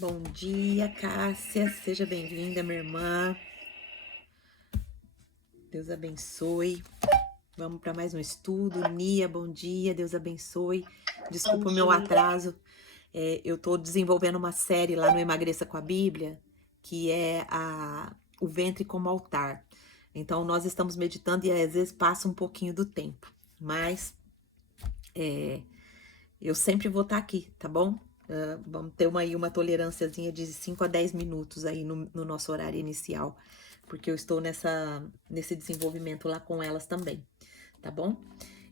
Bom dia, Cássia. Seja bem-vinda, minha irmã. Deus abençoe. Vamos para mais um estudo. Nia, bom dia. Deus abençoe. Bom Desculpa o meu dia. atraso. Eu estou desenvolvendo uma série lá no Emagreça com a Bíblia, que é o ventre como altar. Então, nós estamos meditando e às vezes passa um pouquinho do tempo. Mas eu sempre vou estar aqui, tá bom? Vamos ter uma tolerânciazinha de 5 a 10 minutos aí no nosso horário inicial, porque eu estou nesse desenvolvimento lá com elas também, tá bom?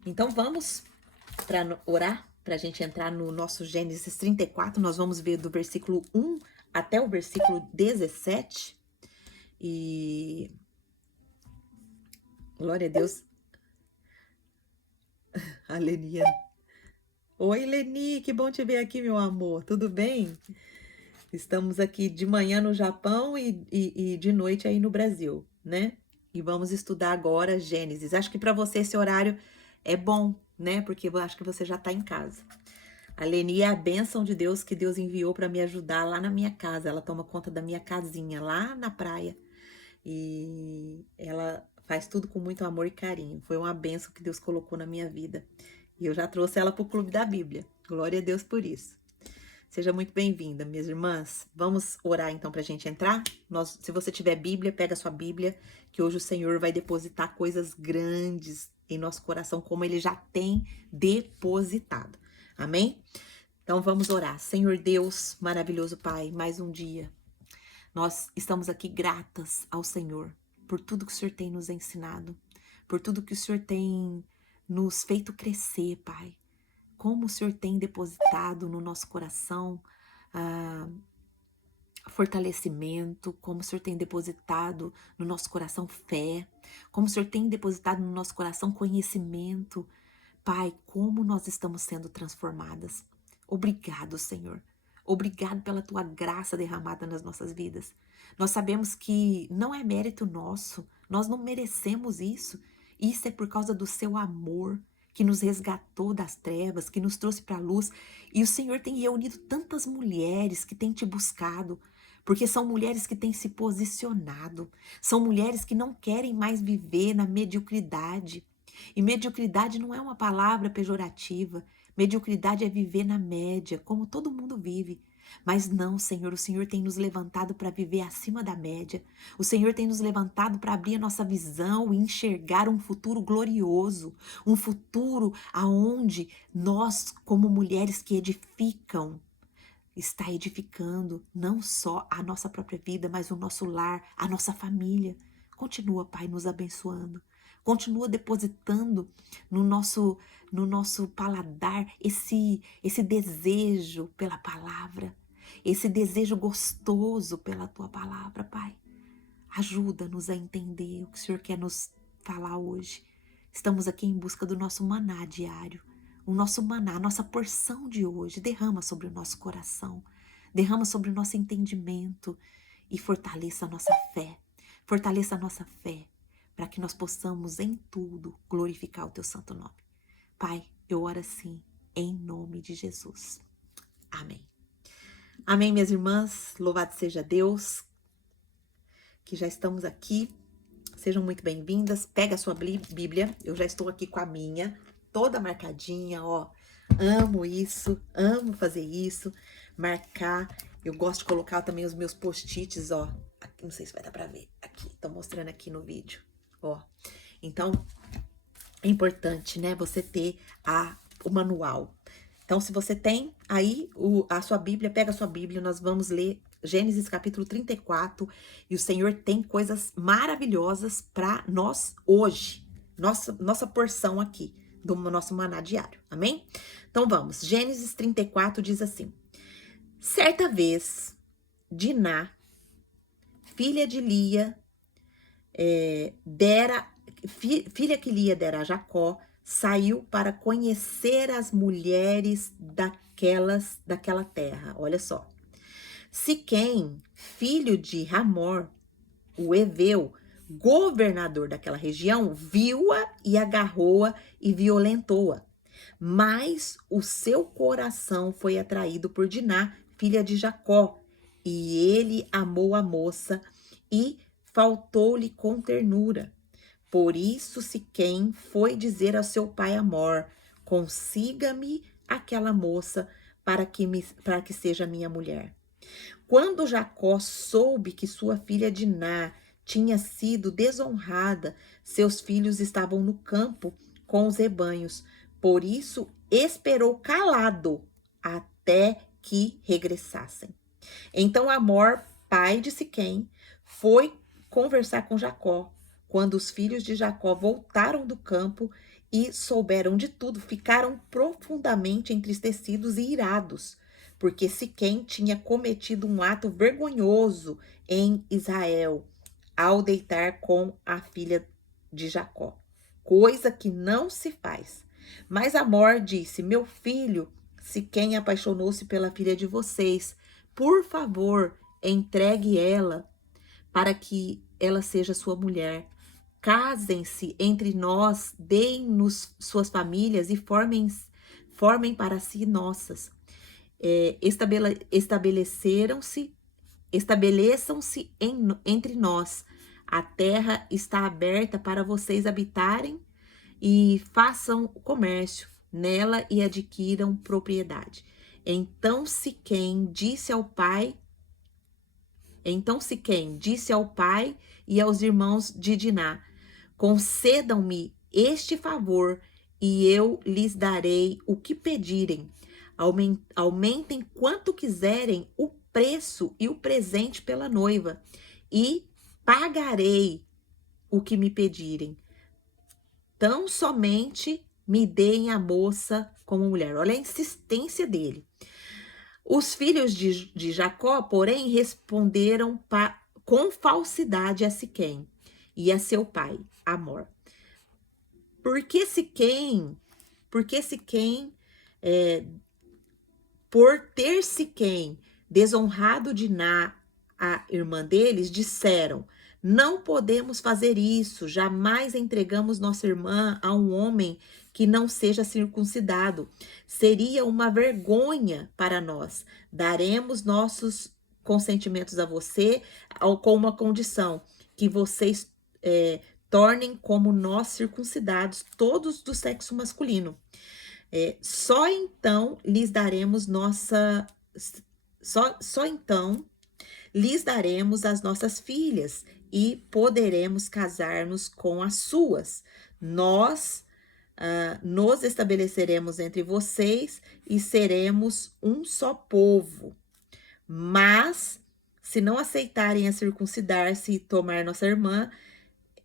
Então vamos para orar, para a gente entrar no nosso Gênesis 34. Nós vamos ver do versículo 1 até o versículo 17. E glória a Deus, a Lenia. Oi, Leni, que bom te ver aqui, meu amor. Tudo bem? Estamos aqui de manhã no Japão e de noite aí no Brasil, né? E vamos estudar agora Gênesis. Acho que para você esse horário é bom, né? Porque eu acho que você já está em casa. A Leni é a bênção de Deus que Deus enviou para me ajudar lá na minha casa. Ela toma conta da minha casinha lá na praia. E ela faz tudo com muito amor e carinho. Foi uma bênção que Deus colocou na minha vida. E eu já trouxe ela para o Clube da Bíblia. Glória a Deus por isso. Seja muito bem-vinda, minhas irmãs. Vamos orar então para a gente entrar? Se você tiver Bíblia, pega a sua Bíblia, que hoje o Senhor vai depositar coisas grandes em nosso coração, como Ele já tem depositado. Amém? Então vamos orar. Senhor Deus, maravilhoso Pai, mais um dia. Nós estamos aqui gratas ao Senhor por tudo que o Senhor tem nos ensinado, por tudo que o Senhor tem nos feito crescer, Pai. Como o Senhor tem depositado no nosso coração ah, fortalecimento, como o Senhor tem depositado no nosso coração fé, como o Senhor tem depositado no nosso coração conhecimento. Pai, como nós estamos sendo transformadas. Obrigado, Senhor. Obrigado pela tua graça derramada nas nossas vidas. Nós sabemos que não é mérito nosso, nós não merecemos isso. Isso é por causa do seu amor que nos resgatou das trevas, que nos trouxe para a luz. E o Senhor tem reunido tantas mulheres que têm te buscado, porque são mulheres que têm se posicionado, são mulheres que não querem mais viver na mediocridade. E mediocridade não é uma palavra pejorativa. Mediocridade é viver na média, como todo mundo vive. Mas não, Senhor, o Senhor tem nos levantado para viver acima da média. O Senhor tem nos levantado para abrir a nossa visão e enxergar um futuro glorioso, um futuro aonde nós, como mulheres que edificam, está edificando não só a nossa própria vida, mas o nosso lar, a nossa família. Continua, Pai, nos abençoando. Continua depositando no nosso paladar esse desejo pela palavra, esse desejo gostoso pela tua palavra, Pai. Ajuda-nos a entender o que o Senhor quer nos falar hoje. Estamos aqui em busca do nosso maná diário. O nosso maná, a nossa porção de hoje. Derrama sobre o nosso coração. Derrama sobre o nosso entendimento. E fortaleça a nossa fé. Fortaleça a nossa fé. Para que nós possamos em tudo glorificar o teu santo nome. Pai, eu oro assim, em nome de Jesus. Amém. Amém, minhas irmãs. Louvado seja Deus, que já estamos aqui. Sejam muito bem-vindas. Pega a sua Bíblia. Eu já estou aqui com a minha, toda marcadinha, ó. Amo isso, amo fazer isso, marcar. Eu gosto de colocar também os meus post-its, ó. Aqui, não sei se vai dar pra ver. Aqui, tô mostrando aqui no vídeo, ó. Então, é importante, né, você ter o manual. Então, se você tem aí a sua Bíblia, pega a sua Bíblia, nós vamos ler Gênesis capítulo 34, e o Senhor tem coisas maravilhosas para nós hoje, nossa porção aqui, do nosso maná diário, amém? Então vamos, Gênesis 34 diz assim: certa vez, Diná, filha de Lia, filha que Lia dera a Jacó, saiu para conhecer as mulheres daquela terra. Olha só. Siquém, filho de Ramor, o heveu, governador daquela região, viu-a e agarrou-a e violentou-a. Mas o seu coração foi atraído por Diná, filha de Jacó, E ele amou a moça e faltou-lhe com ternura. Por isso Siquém foi dizer ao seu pai Amor: consiga-me aquela moça para que seja minha mulher. Quando Jacó soube que sua filha Diná tinha sido desonrada, seus filhos estavam no campo com os rebanhos. Por isso esperou calado até que regressassem. Então Amor, pai de Siquém, foi conversar com Jacó. Quando os filhos de Jacó voltaram do campo e souberam de tudo, ficaram profundamente entristecidos e irados, porque Siquém tinha cometido um ato vergonhoso em Israel, ao deitar com a filha de Jacó, coisa que não se faz. Mas Amor disse: meu filho, Siquém apaixonou-se pela filha de vocês. Por favor, entregue ela para que ela seja sua mulher. Casem-se entre nós, deem-nos suas famílias e formem para si nossas. Estabeleçam-se entre nós. A terra está aberta para vocês habitarem e façam comércio nela e adquiram propriedade. Então Siquém disse ao pai e aos irmãos de Diná: concedam-me este favor e eu lhes darei o que pedirem. Aumentem quanto quiserem o preço e o presente pela noiva, e pagarei o que me pedirem. Tão somente me deem a moça como mulher. Olha a insistência dele. Os filhos de Jacó, porém, responderam com falsidade a Siquém e a seu pai, Amor. Por ter Siquém desonrado Diná, a irmã deles, disseram: não podemos fazer isso, jamais entregamos nossa irmã a um homem que não seja circuncidado. Seria uma vergonha para nós. Daremos nossos consentimentos a você com uma condição: que vocês tornem como nós circuncidados, todos do sexo masculino. Só então lhes daremos as nossas filhas e poderemos casar-nos com as suas. Nós nos estabeleceremos entre vocês e seremos um só povo. Mas, se não aceitarem a circuncidar-se e tomar nossa irmã,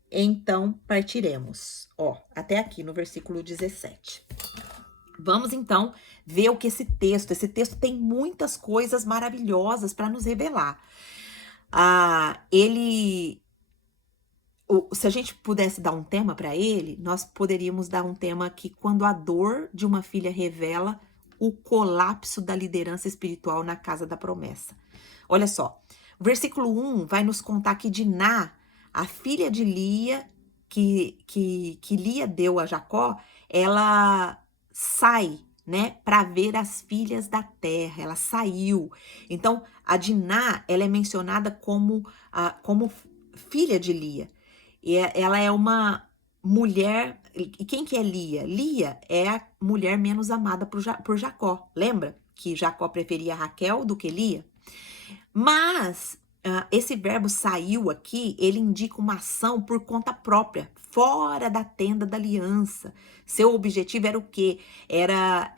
então partiremos. Até aqui no versículo 17. Vamos então ver o que esse texto tem muitas coisas maravilhosas para nos revelar. Se a gente pudesse dar um tema para ele, nós poderíamos dar um tema aqui: quando a dor de uma filha revela o colapso da liderança espiritual na casa da promessa. Olha só, o versículo 1 vai nos contar que Diná, a filha de Lia, que Lia deu a Jacó, ela sai, né, para ver as filhas da terra. Ela saiu. Então, a Diná, ela é mencionada como filha de Lia. E ela é uma mulher. E quem que é Lia? Lia é a mulher menos amada por Jacó. Lembra que Jacó preferia Raquel do que Lia? Mas esse verbo saiu aqui, ele indica uma ação por conta própria, fora da tenda da aliança. Seu objetivo era o quê? Era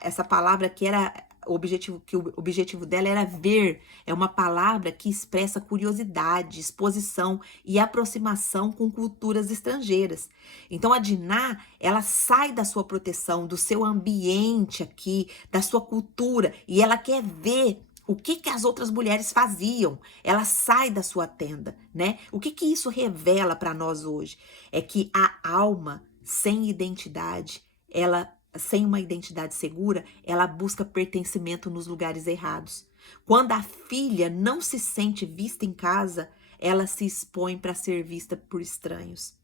essa palavra que era o objetivo dela era ver. É uma palavra que expressa curiosidade, exposição e aproximação com culturas estrangeiras. Então a Diná, ela sai da sua proteção, do seu ambiente aqui, da sua cultura, e ela quer ver o que as outras mulheres faziam. Ela sai da sua tenda, né? O que isso revela para nós hoje? É que a alma sem identidade, sem uma identidade segura, ela busca pertencimento nos lugares errados. Quando a filha não se sente vista em casa, ela se expõe para ser vista por estranhos.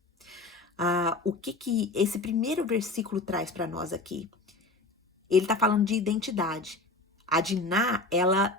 O que esse primeiro versículo traz para nós aqui? Ele está falando de identidade. A Diná, ela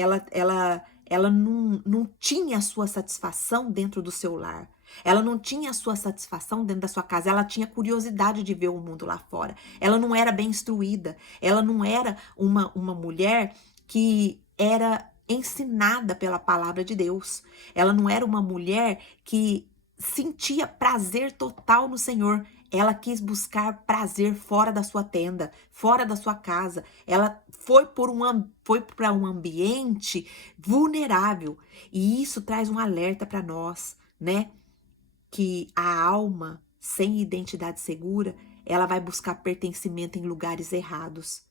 ela não tinha a sua satisfação dentro do seu lar. Ela não tinha a sua satisfação dentro da sua casa. Ela tinha curiosidade de ver o mundo lá fora. Ela não era bem instruída. Ela não era uma mulher que era ensinada pela palavra de Deus. Ela não era uma mulher que sentia prazer total no Senhor. Ela quis buscar prazer fora da sua tenda, fora da sua casa. Ela foi para um ambiente vulnerável. E isso traz um alerta para nós, né? Que a alma sem identidade segura, ela vai buscar pertencimento em lugares errados.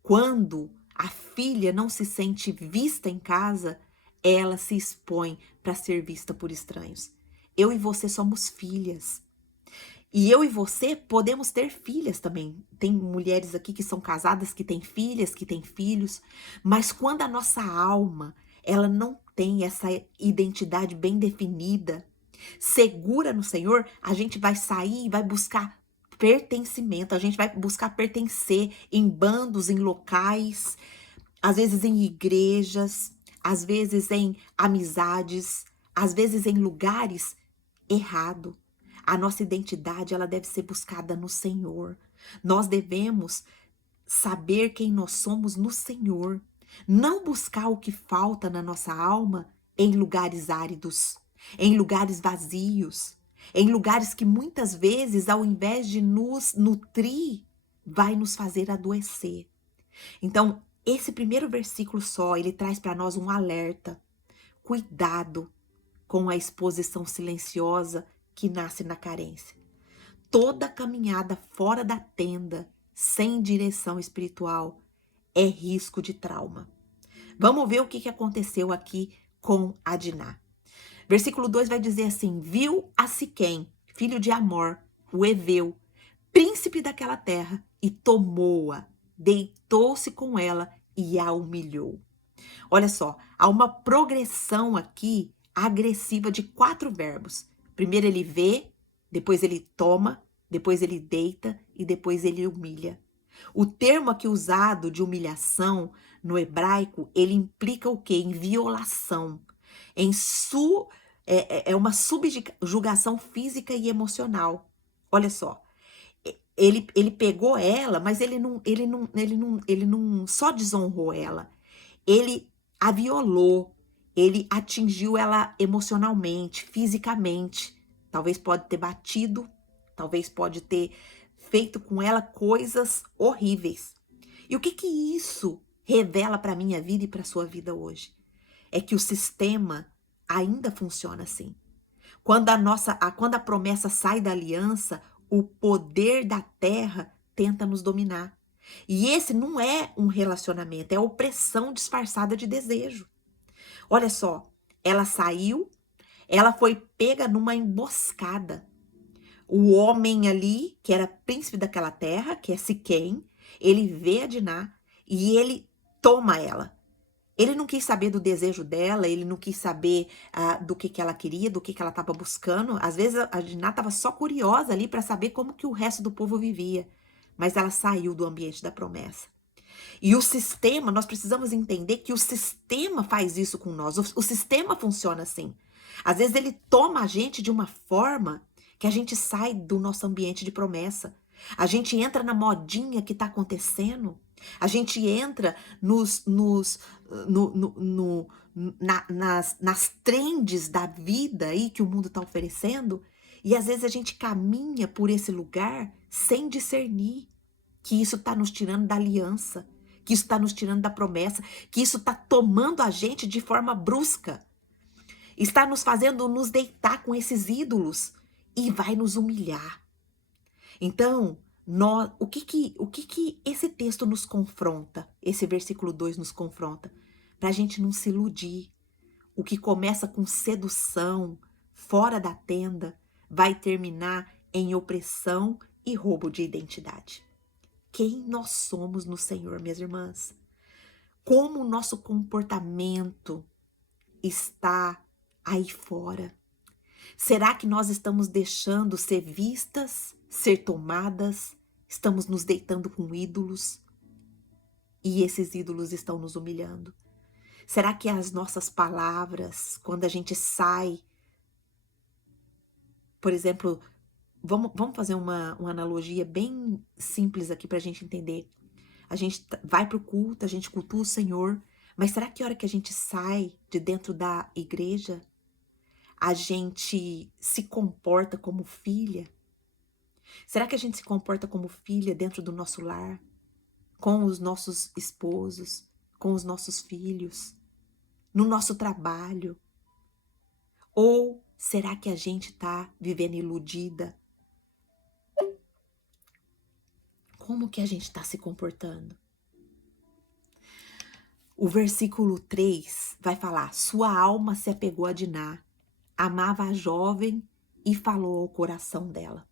Quando a filha não se sente vista em casa, ela se expõe para ser vista por estranhos. Eu e você somos filhas. E eu e você podemos ter filhas também. Tem mulheres aqui que são casadas, que têm filhas, que têm filhos. Mas quando a nossa alma, ela não tem essa identidade bem definida, segura no Senhor, a gente vai sair e vai buscar pertencimento. A gente vai buscar pertencer em bandos, em locais, às vezes em igrejas, às vezes em amizades, às vezes em lugares errados. A nossa identidade, ela deve ser buscada no Senhor. Nós devemos saber quem nós somos no Senhor. Não buscar o que falta na nossa alma em lugares áridos, em lugares vazios, em lugares que muitas vezes, ao invés de nos nutrir, vai nos fazer adoecer. Então, esse primeiro versículo só, ele traz para nós um alerta. Cuidado com a exposição silenciosa que nasce na carência. Toda caminhada fora da tenda, sem direção espiritual, é risco de trauma. Vamos ver o que aconteceu aqui com a Diná. Versículo 2 vai dizer assim: viu a Siquém, filho de Amor, o Eveu, príncipe daquela terra, e tomou-a, deitou-se com ela e a humilhou. Olha só, há uma progressão aqui agressiva de 4 verbos. Primeiro ele vê, depois ele toma, depois ele deita e depois ele humilha. O termo aqui usado de humilhação no hebraico, ele implica o quê? Em violação, é uma subjugação física e emocional. Olha só, ele pegou ela, mas ele não só desonrou ela, ele a violou, ele atingiu ela emocionalmente, fisicamente. Talvez pode ter batido, talvez pode ter feito com ela coisas horríveis. E o que isso revela para minha vida e para sua vida hoje? É que o sistema ainda funciona assim. Quando a promessa sai da aliança, o poder da terra tenta nos dominar. E esse não é um relacionamento, é opressão disfarçada de desejo. Olha só, ela saiu, ela foi pega numa emboscada. O homem ali, que era príncipe daquela terra, que é Siquém, ele vê a Diná e ele toma ela. Ele não quis saber do desejo dela, ele não quis saber do que ela queria, do que ela estava buscando. Às vezes a Diná estava só curiosa ali para saber como que o resto do povo vivia. Mas ela saiu do ambiente da promessa. E o sistema, nós precisamos entender que o sistema faz isso com nós. O sistema funciona assim. Às vezes ele toma a gente de uma forma que a gente sai do nosso ambiente de promessa. A gente entra na modinha que está acontecendo. A gente entra nas trends da vida aí que o mundo está oferecendo. E às vezes a gente caminha por esse lugar sem discernir que isso está nos tirando da aliança, que isso está nos tirando da promessa, que isso está tomando a gente de forma brusca, está nos fazendo nos deitar com esses ídolos e vai nos humilhar. Então, o que esse texto nos confronta, esse versículo 2 nos confronta? Para a gente não se iludir. O que começa com sedução, fora da tenda, vai terminar em opressão e roubo de identidade. Quem nós somos no Senhor, minhas irmãs? Como o nosso comportamento está aí fora? Será que nós estamos deixando ser vistas, ser tomadas? Estamos nos deitando com ídolos? E esses ídolos estão nos humilhando? Será que as nossas palavras, quando a gente sai, por exemplo, vamos fazer uma analogia bem simples aqui para a gente entender. A gente vai para o culto, a gente cultua o Senhor, mas será que a hora que a gente sai de dentro da igreja, a gente se comporta como filha? Será que a gente se comporta como filha dentro do nosso lar, com os nossos esposos, com os nossos filhos, no nosso trabalho? Ou será que a gente está vivendo iludida? Como que a gente está se comportando? O versículo 3 vai falar: sua alma se apegou a Diná, amava a jovem e falou ao coração dela.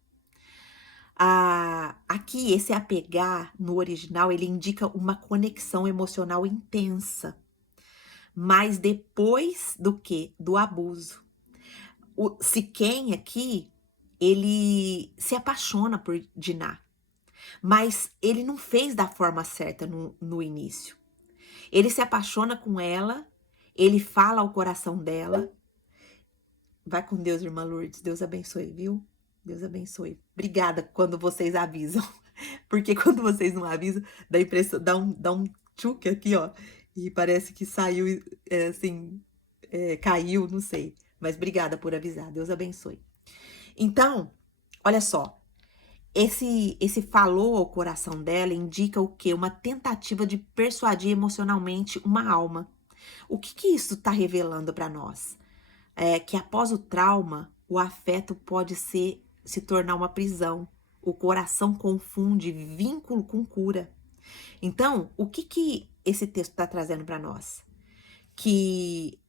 Aqui, esse apegar no original, ele indica uma conexão emocional intensa, mas depois do quê? Do abuso. O Siquém aqui, ele se apaixona por Diná, mas ele não fez da forma certa no início. Ele se apaixona com ela, ele fala ao coração dela. Vai com Deus, irmã Lourdes. Deus abençoe, viu? Deus abençoe. Obrigada quando vocês avisam. Porque quando vocês não avisam, dá impressão, dá um tchuc aqui, ó. E parece que saiu, assim, caiu, não sei. Mas obrigada por avisar. Deus abençoe. Então, olha só. Esse falou ao coração dela indica o quê? Uma tentativa de persuadir emocionalmente uma alma. O que isso está revelando para nós? Que após o trauma, o afeto pode se tornar uma prisão. O coração confunde vínculo com cura. Então, o que esse texto está trazendo para nós? Que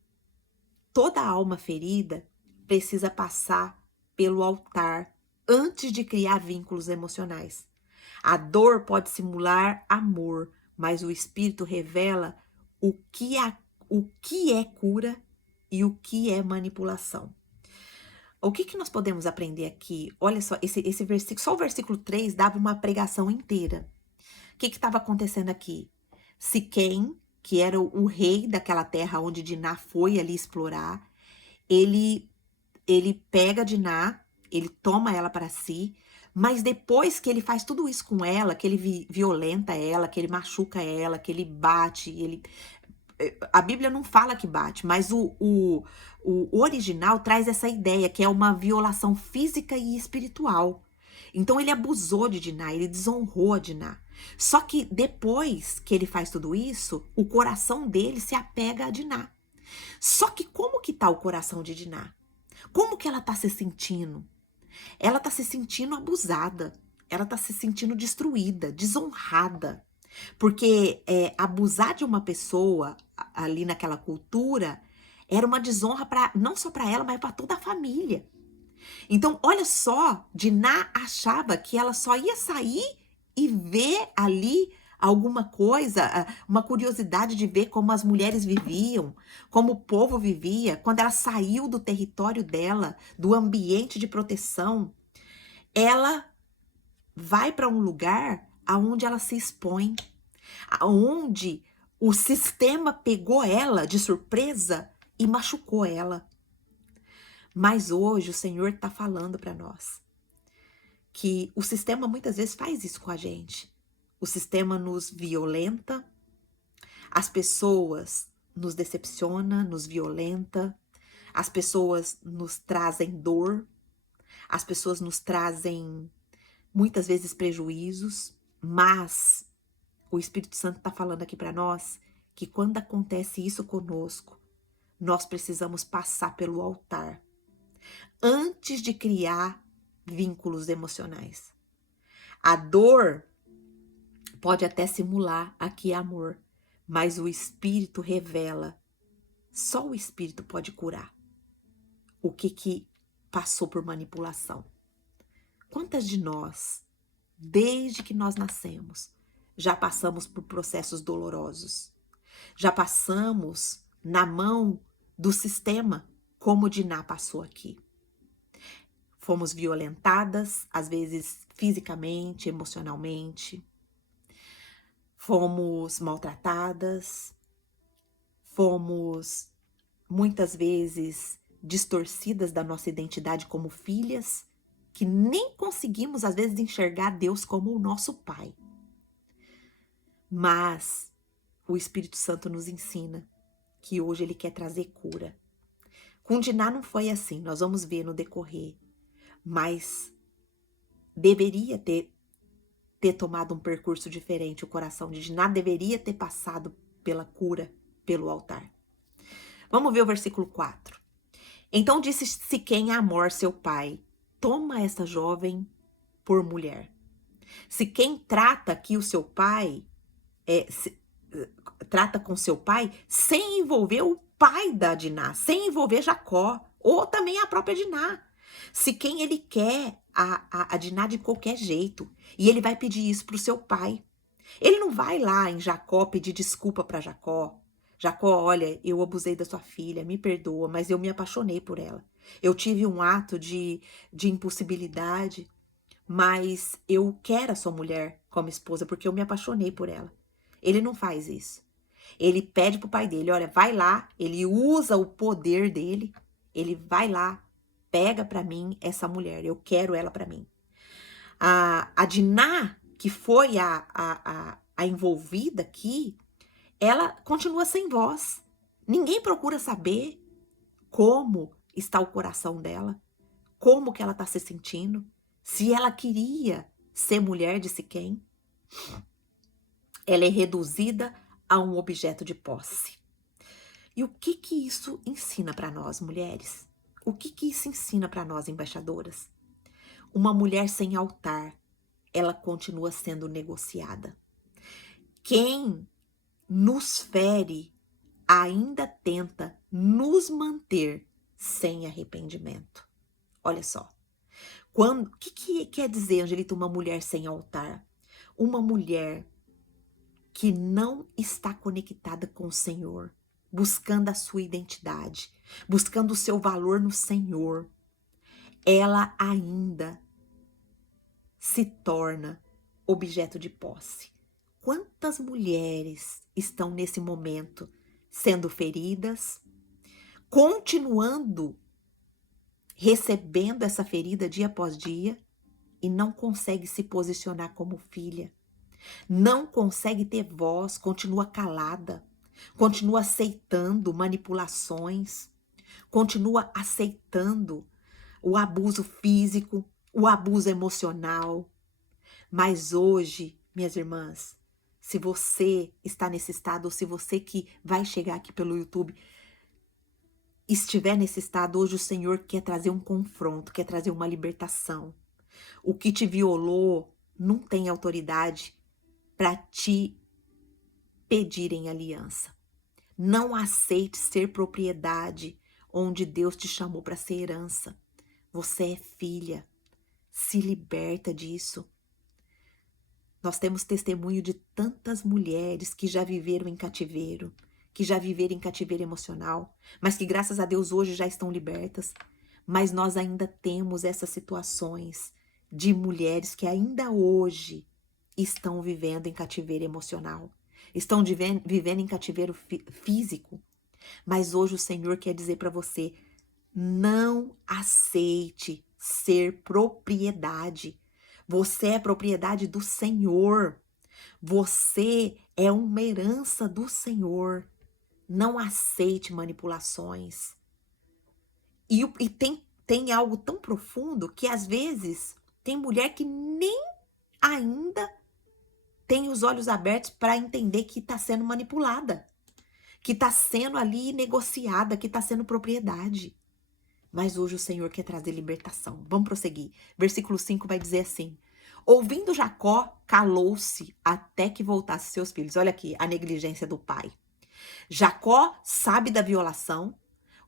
toda alma ferida precisa passar pelo altar antes de criar vínculos emocionais. A dor pode simular amor, mas o Espírito revela o que é cura e o que é manipulação. O que nós podemos aprender aqui? Olha só, esse versículo, só o versículo 3 dava uma pregação inteira. O que estava acontecendo aqui? Siquém, que era o rei daquela terra onde Diná foi ali explorar, ele pega Diná, ele toma ela para si, mas depois que ele faz tudo isso com ela, que ele violenta ela, que ele machuca ela, que ele bate, a Bíblia não fala que bate, mas o original traz essa ideia, que é uma violação física e espiritual. Então ele abusou de Diná, ele desonrou a Diná. Só que depois que ele faz tudo isso, o coração dele se apega a Diná. Só que como que tá o coração de Diná? Como que ela tá se sentindo? Ela tá se sentindo abusada, ela tá se sentindo destruída, desonrada. Porque abusar de uma pessoa ali naquela cultura era uma desonra não só para ela, mas para toda a família. Então, olha só, Diná achava que ela só ia sair e ver ali alguma coisa, uma curiosidade de ver como as mulheres viviam, como o povo vivia, quando ela saiu do território dela, do ambiente de proteção. Ela vai para um lugar aonde ela se expõe, aonde o sistema pegou ela de surpresa e machucou ela. Mas hoje o Senhor está falando para nós que o sistema muitas vezes faz isso com a gente. O sistema nos violenta, as pessoas nos decepciona, nos violenta, as pessoas nos trazem dor, as pessoas nos trazem muitas vezes prejuízos, mas o Espírito Santo está falando aqui para nós que quando acontece isso conosco, nós precisamos passar pelo altar antes de criar vínculos emocionais. A dor pode até simular aqui amor, mas o Espírito revela. Só o Espírito pode curar o que passou por manipulação. Quantas de nós, desde que nós nascemos, já passamos por processos dolorosos? Já passamos na mão do sistema, como Diná passou aqui. Fomos violentadas, às vezes fisicamente, emocionalmente. Fomos maltratadas. fomos muitas vezes distorcidas da nossa identidade como filhas, que nem conseguimos às vezes enxergar Deus como o nosso Pai. Mas o Espírito Santo nos ensina que hoje ele quer trazer cura. Com Diná não foi assim, nós vamos ver no decorrer, mas deveria ter tomado um percurso diferente. O coração de Diná deveria ter passado pela cura, pelo altar. Vamos ver o versículo 4. Então disse Siquém a Hamor, seu pai: toma essa jovem por mulher. Siquém trata aqui o seu pai, trata com seu pai sem envolver o pai da Diná, sem envolver Jacó, ou também a própria Diná. Siquém, ele quer a Diná de qualquer jeito, e ele vai pedir isso para o seu pai. Ele não vai lá em Jacó pedir desculpa para Jacó. Jacó, olha, eu abusei da sua filha, me perdoa, mas eu me apaixonei por ela. Eu tive um ato de impossibilidade, mas eu quero a sua mulher como esposa porque eu me apaixonei por ela. Ele não faz isso. Ele pede pro pai dele, olha, vai lá, ele usa o poder dele, ele vai lá, pega para mim essa mulher, eu quero ela para mim. A Diná, que foi a envolvida aqui, ela continua sem voz. Ninguém procura saber como está o coração dela, como que ela está se sentindo, se ela queria ser mulher de Siquém. Ela é reduzida a um objeto de posse. E o que que isso ensina para nós, mulheres? O que que isso ensina para nós, embaixadoras? Uma mulher sem altar, ela continua sendo negociada. Quem nos fere ainda tenta nos manter sem arrependimento. Olha só. O que quer dizer, Angelita, uma mulher sem altar? Uma mulher que não está conectada com o Senhor, buscando a sua identidade, buscando o seu valor no Senhor, ela ainda se torna objeto de posse. Quantas mulheres estão nesse momento sendo feridas, continuando recebendo essa ferida dia após dia e não consegue se posicionar como filha, não consegue ter voz, continua calada, continua aceitando manipulações, continua aceitando o abuso físico, o abuso emocional. Mas hoje, minhas irmãs, se você está nesse estado, ou se você que vai chegar aqui pelo YouTube estiver nesse estado, hoje o Senhor quer trazer um confronto, quer trazer uma libertação. O que te violou não tem autoridade para te pedirem aliança. Não aceite ser propriedade onde Deus te chamou para ser herança. Você é filha. Se liberta disso. Nós temos testemunho de tantas mulheres que já viveram em cativeiro, que já viveram em cativeiro emocional, mas que graças a Deus hoje já estão libertas. Mas nós ainda temos essas situações de mulheres que ainda hoje estão vivendo em cativeiro emocional, estão vivendo em cativeiro físico. Mas hoje o Senhor quer dizer para você, não aceite ser propriedade. Você é propriedade do Senhor. Você é uma herança do Senhor. Não aceite manipulações. E tem algo tão profundo que às vezes tem mulher que nem ainda tem os olhos abertos para entender que está sendo manipulada, que está sendo ali negociada, que está sendo propriedade. Mas hoje o Senhor quer trazer libertação. Vamos prosseguir. Versículo 5 vai dizer assim: ouvindo Jacó, calou-se até que voltasse seus filhos. Olha aqui a negligência do pai. Jacó sabe da violação.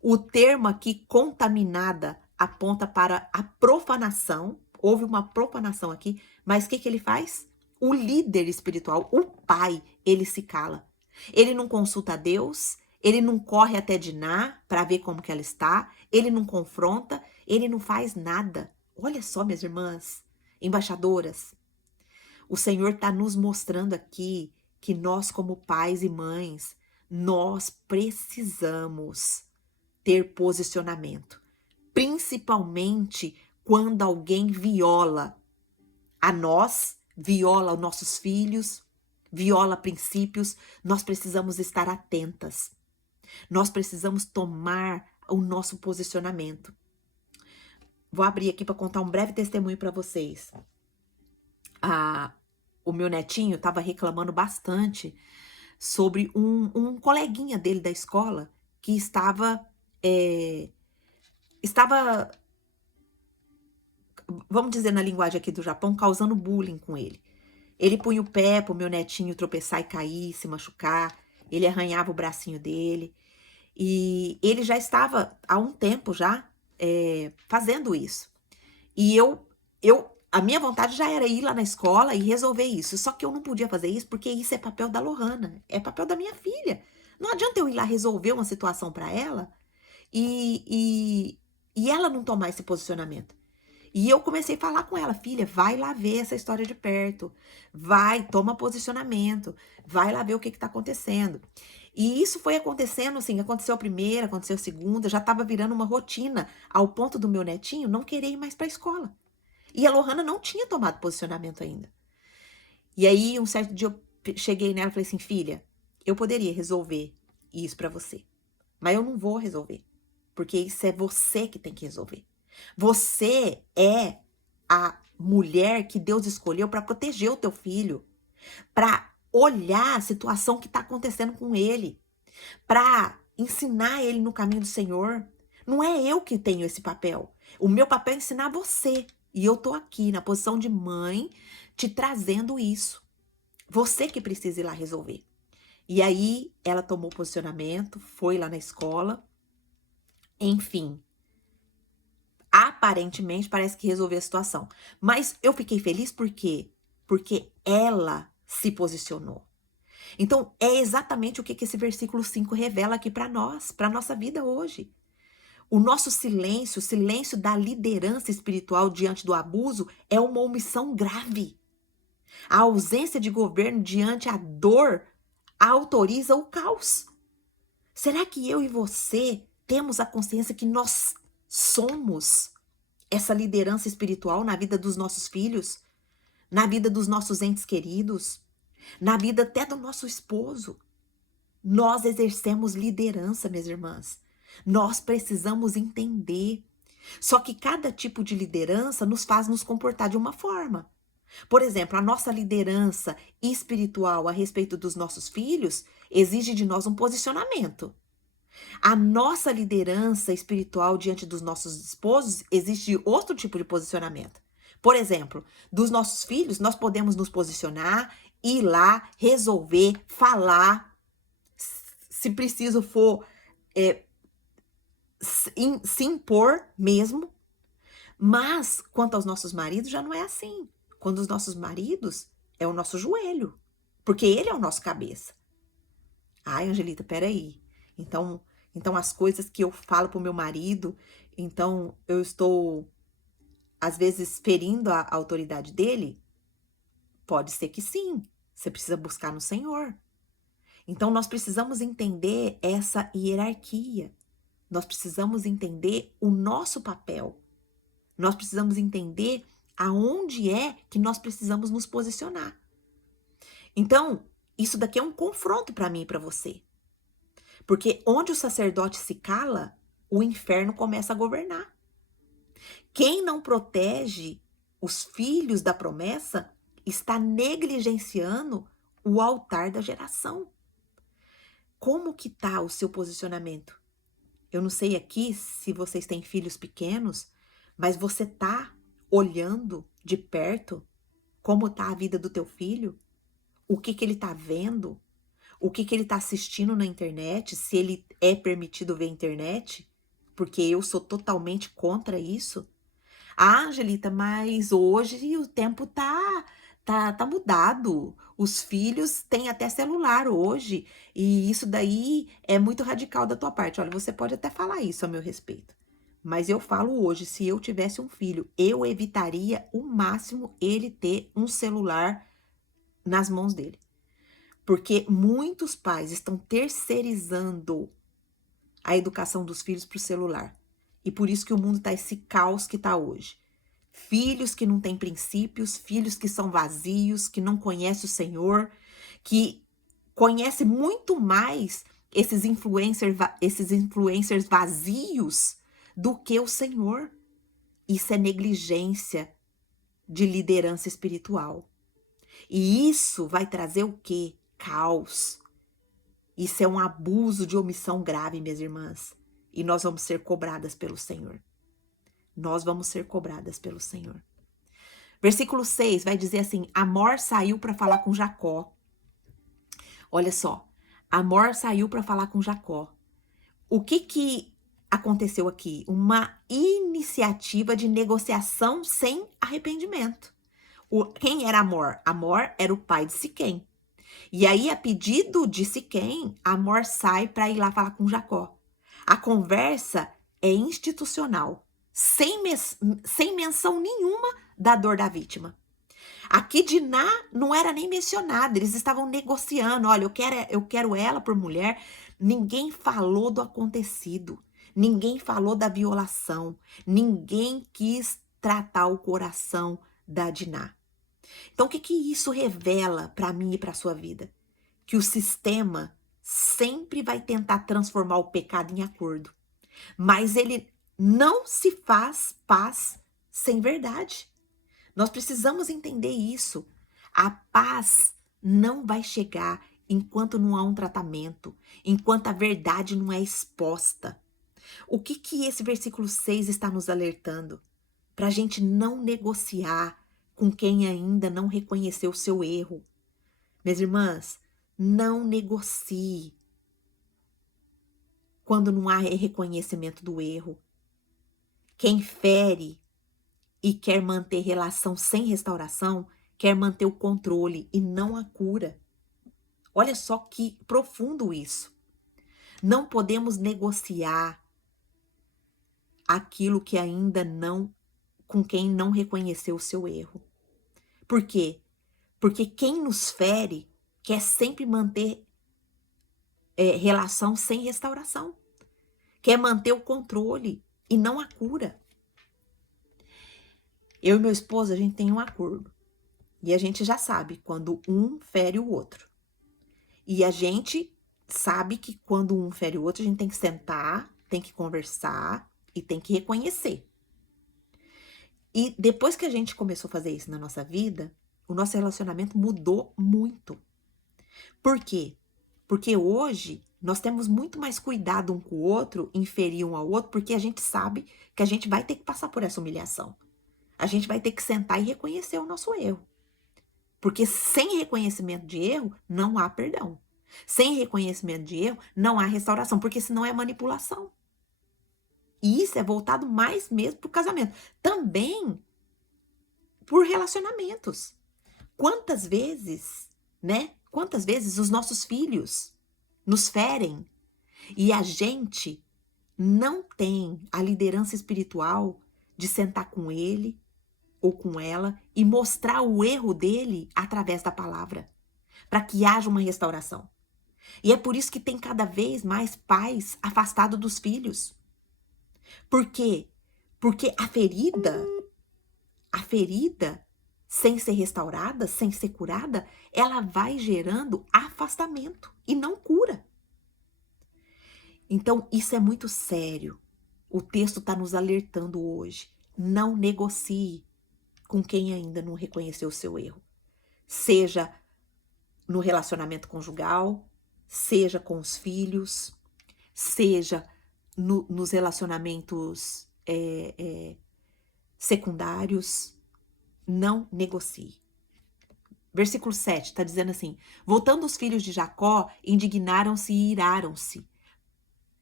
O termo aqui, contaminada, aponta para a profanação. Houve uma profanação aqui. Mas o que ele faz? O líder espiritual, o pai, ele se cala. Ele não consulta a Deus. Ele não corre até Diná para ver como que ela está. Ele não confronta. Ele não faz nada. Olha só, minhas irmãs, embaixadoras. O Senhor está nos mostrando aqui que nós, como pais e mães, Nós precisamos ter posicionamento, principalmente quando alguém viola a nós, viola os nossos filhos, viola princípios. Nós precisamos estar atentas. Nós precisamos tomar o nosso posicionamento. Vou abrir aqui para contar um breve testemunho para vocês. O meu netinho estava reclamando bastante sobre um coleguinha dele da escola que estava, vamos dizer na linguagem aqui do Japão, causando bullying com ele. Ele punha o pé pro meu netinho tropeçar e cair, se machucar. Ele arranhava o bracinho dele. E ele já estava há um tempo já fazendo isso. E a minha vontade já era ir lá na escola e resolver isso. Só que eu não podia fazer isso porque isso é papel da Lohana, é papel da minha filha. Não adianta eu ir lá resolver uma situação para ela e ela não tomar esse posicionamento. E eu comecei a falar com ela, filha, vai lá ver essa história de perto, vai, toma posicionamento, vai lá ver o que tá acontecendo. E isso foi acontecendo, assim, aconteceu a primeira, aconteceu a segunda, já tava virando uma rotina, ao ponto do meu netinho não querer ir mais pra escola. E a Lohana não tinha tomado posicionamento ainda. E aí, um certo dia eu cheguei nela e falei assim, filha, eu poderia resolver isso pra você, mas eu não vou resolver, porque isso é você que tem que resolver. Você é a mulher que Deus escolheu para proteger o teu filho, para olhar a situação que está acontecendo com ele, para ensinar ele no caminho do Senhor. Não é eu que tenho esse papel. O meu papel é ensinar você. E eu tô aqui na posição de mãe te trazendo isso. Você que precisa ir lá resolver. E aí ela tomou posicionamento, foi lá na escola. Enfim, aparentemente parece que resolveu a situação. Mas eu fiquei feliz por quê? Porque ela se posicionou. Então, é exatamente o que esse versículo 5 revela aqui para nós, para nossa vida hoje. O nosso silêncio, o silêncio da liderança espiritual diante do abuso, é uma omissão grave. A ausência de governo diante a dor autoriza o caos. Será que eu e você temos a consciência que nós somos essa liderança espiritual na vida dos nossos filhos, na vida dos nossos entes queridos, na vida até do nosso esposo? Nós exercemos liderança, minhas irmãs. Nós precisamos entender. Só que cada tipo de liderança nos faz nos comportar de uma forma. Por exemplo, a nossa liderança espiritual a respeito dos nossos filhos exige de nós um posicionamento. A nossa liderança espiritual diante dos nossos esposos existe outro tipo de posicionamento. Por exemplo, dos nossos filhos, nós podemos nos posicionar, ir lá, resolver, falar. Se preciso for, se impor mesmo. Mas, quanto aos nossos maridos, já não é assim. Quando os nossos maridos, é o nosso joelho. Porque ele é o nosso cabeça. Ai, Angelita, peraí. Então as coisas que eu falo pro meu marido, então eu estou, às vezes, ferindo a autoridade dele? Pode ser que sim. Você precisa buscar no Senhor. Então, nós precisamos entender essa hierarquia. Nós precisamos entender o nosso papel. Nós precisamos entender aonde é que nós precisamos nos posicionar. Então, isso daqui é um confronto para mim e para você. Porque onde o sacerdote se cala, o inferno começa a governar. Quem não protege os filhos da promessa está negligenciando o altar da geração. Como que tá o seu posicionamento? Eu não sei aqui se vocês têm filhos pequenos, mas você tá olhando de perto como tá a vida do teu filho? O que ele tá vendo? O que ele tá assistindo na internet? Se ele é permitido ver internet? Porque eu sou totalmente contra isso. Ah, Angelita, mas hoje o tempo tá mudado. Os filhos têm até celular hoje. E isso daí é muito radical da tua parte. Olha, você pode até falar isso a meu respeito. Mas eu falo hoje, se eu tivesse um filho, eu evitaria o máximo ele ter um celular nas mãos dele. Porque muitos pais estão terceirizando a educação dos filhos para o celular. E por isso que o mundo está esse caos que está hoje. Filhos que não têm princípios, filhos que são vazios, que não conhecem o Senhor, que conhecem muito mais esses influencers vazios do que o Senhor. Isso é negligência de liderança espiritual. E isso vai trazer o quê? Caos. Isso é um abuso de omissão grave, minhas irmãs. E nós vamos ser cobradas pelo Senhor. Nós vamos ser cobradas pelo Senhor. Versículo 6 vai dizer assim: Amor saiu para falar com Jacó. Olha só, Amor saiu para falar com Jacó. O que aconteceu aqui? Uma iniciativa de negociação sem arrependimento. Quem era Amor? Amor era o pai de Siquém. E aí, a pedido de Siquém, Amor sai para ir lá falar com Jacó. A conversa é institucional, sem menção nenhuma da dor da vítima. Aqui Diná não era nem mencionada, eles estavam negociando. Olha, eu quero ela por mulher. Ninguém falou do acontecido, ninguém falou da violação, ninguém quis tratar o coração da Diná. Então, o que isso revela para mim e para a sua vida? Que o sistema sempre vai tentar transformar o pecado em acordo, mas ele não se faz paz sem verdade. Nós precisamos entender isso. A paz não vai chegar enquanto não há um tratamento, enquanto a verdade não é exposta. O que esse versículo 6 está nos alertando? Para a gente não negociar com quem ainda não reconheceu o seu erro. Minhas irmãs, não negocie quando não há reconhecimento do erro. Quem fere e quer manter relação sem restauração, quer manter o controle e não a cura. Olha só que profundo isso. Não podemos negociar aquilo que ainda não, com quem não reconheceu o seu erro. Por quê? Porque quem nos fere quer sempre manter relação sem restauração. Quer manter o controle e não a cura. Eu e meu esposo, a gente tem um acordo. E a gente já sabe quando um fere o outro. E a gente sabe que quando um fere o outro, a gente tem que sentar, tem que conversar e tem que reconhecer. E depois que a gente começou a fazer isso na nossa vida, o nosso relacionamento mudou muito. Por quê? Porque hoje nós temos muito mais cuidado um com o outro, inferir um ao outro, porque a gente sabe que a gente vai ter que passar por essa humilhação. A gente vai ter que sentar e reconhecer o nosso erro. Porque sem reconhecimento de erro, não há perdão. Sem reconhecimento de erro, não há restauração, porque senão é manipulação. E isso é voltado mais mesmo para o casamento. Também por relacionamentos. Quantas vezes, né? Quantas vezes os nossos filhos nos ferem e a gente não tem a liderança espiritual de sentar com ele ou com ela e mostrar o erro dele através da palavra, para que haja uma restauração. E é por isso que tem cada vez mais pais afastados dos filhos. Por quê? Porque a ferida, sem ser restaurada, sem ser curada, ela vai gerando afastamento e não cura. Então, isso é muito sério. O texto está nos alertando hoje. Não negocie com quem ainda não reconheceu o seu erro. Seja no relacionamento conjugal, seja com os filhos, seja nos relacionamentos secundários. Não negocie. Versículo 7 está dizendo assim: voltando os filhos de Jacó, indignaram-se e iraram-se,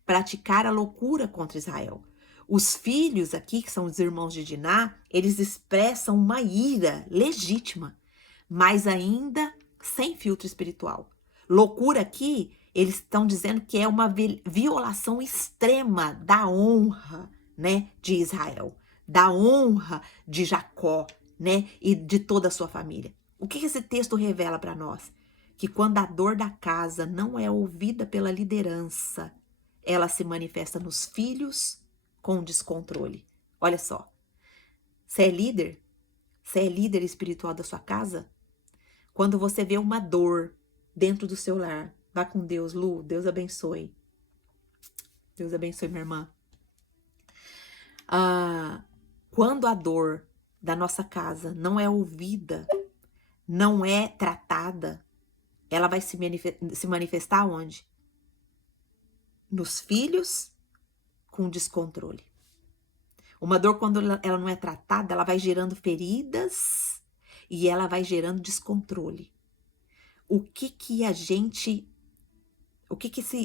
praticaram a loucura contra Israel. Os filhos aqui, que são os irmãos de Diná, eles expressam uma ira legítima, mas ainda sem filtro espiritual. Loucura aqui, eles estão dizendo que é uma violação extrema da honra, né, de Israel, da honra de Jacó, né, e de toda a sua família. O que esse texto revela para nós? que quando a dor da casa não é ouvida pela liderança, ela se manifesta nos filhos com descontrole. Olha só, você é líder? Você é líder espiritual da sua casa? Quando você vê uma dor dentro do seu lar, vá com Deus, Lu, Deus abençoe. Deus abençoe, minha irmã. Quando a dor da nossa casa não é ouvida, não é tratada, ela vai se manifestar onde? Nos filhos com descontrole. Uma dor, quando ela não é tratada, ela vai gerando feridas e ela vai gerando descontrole. O que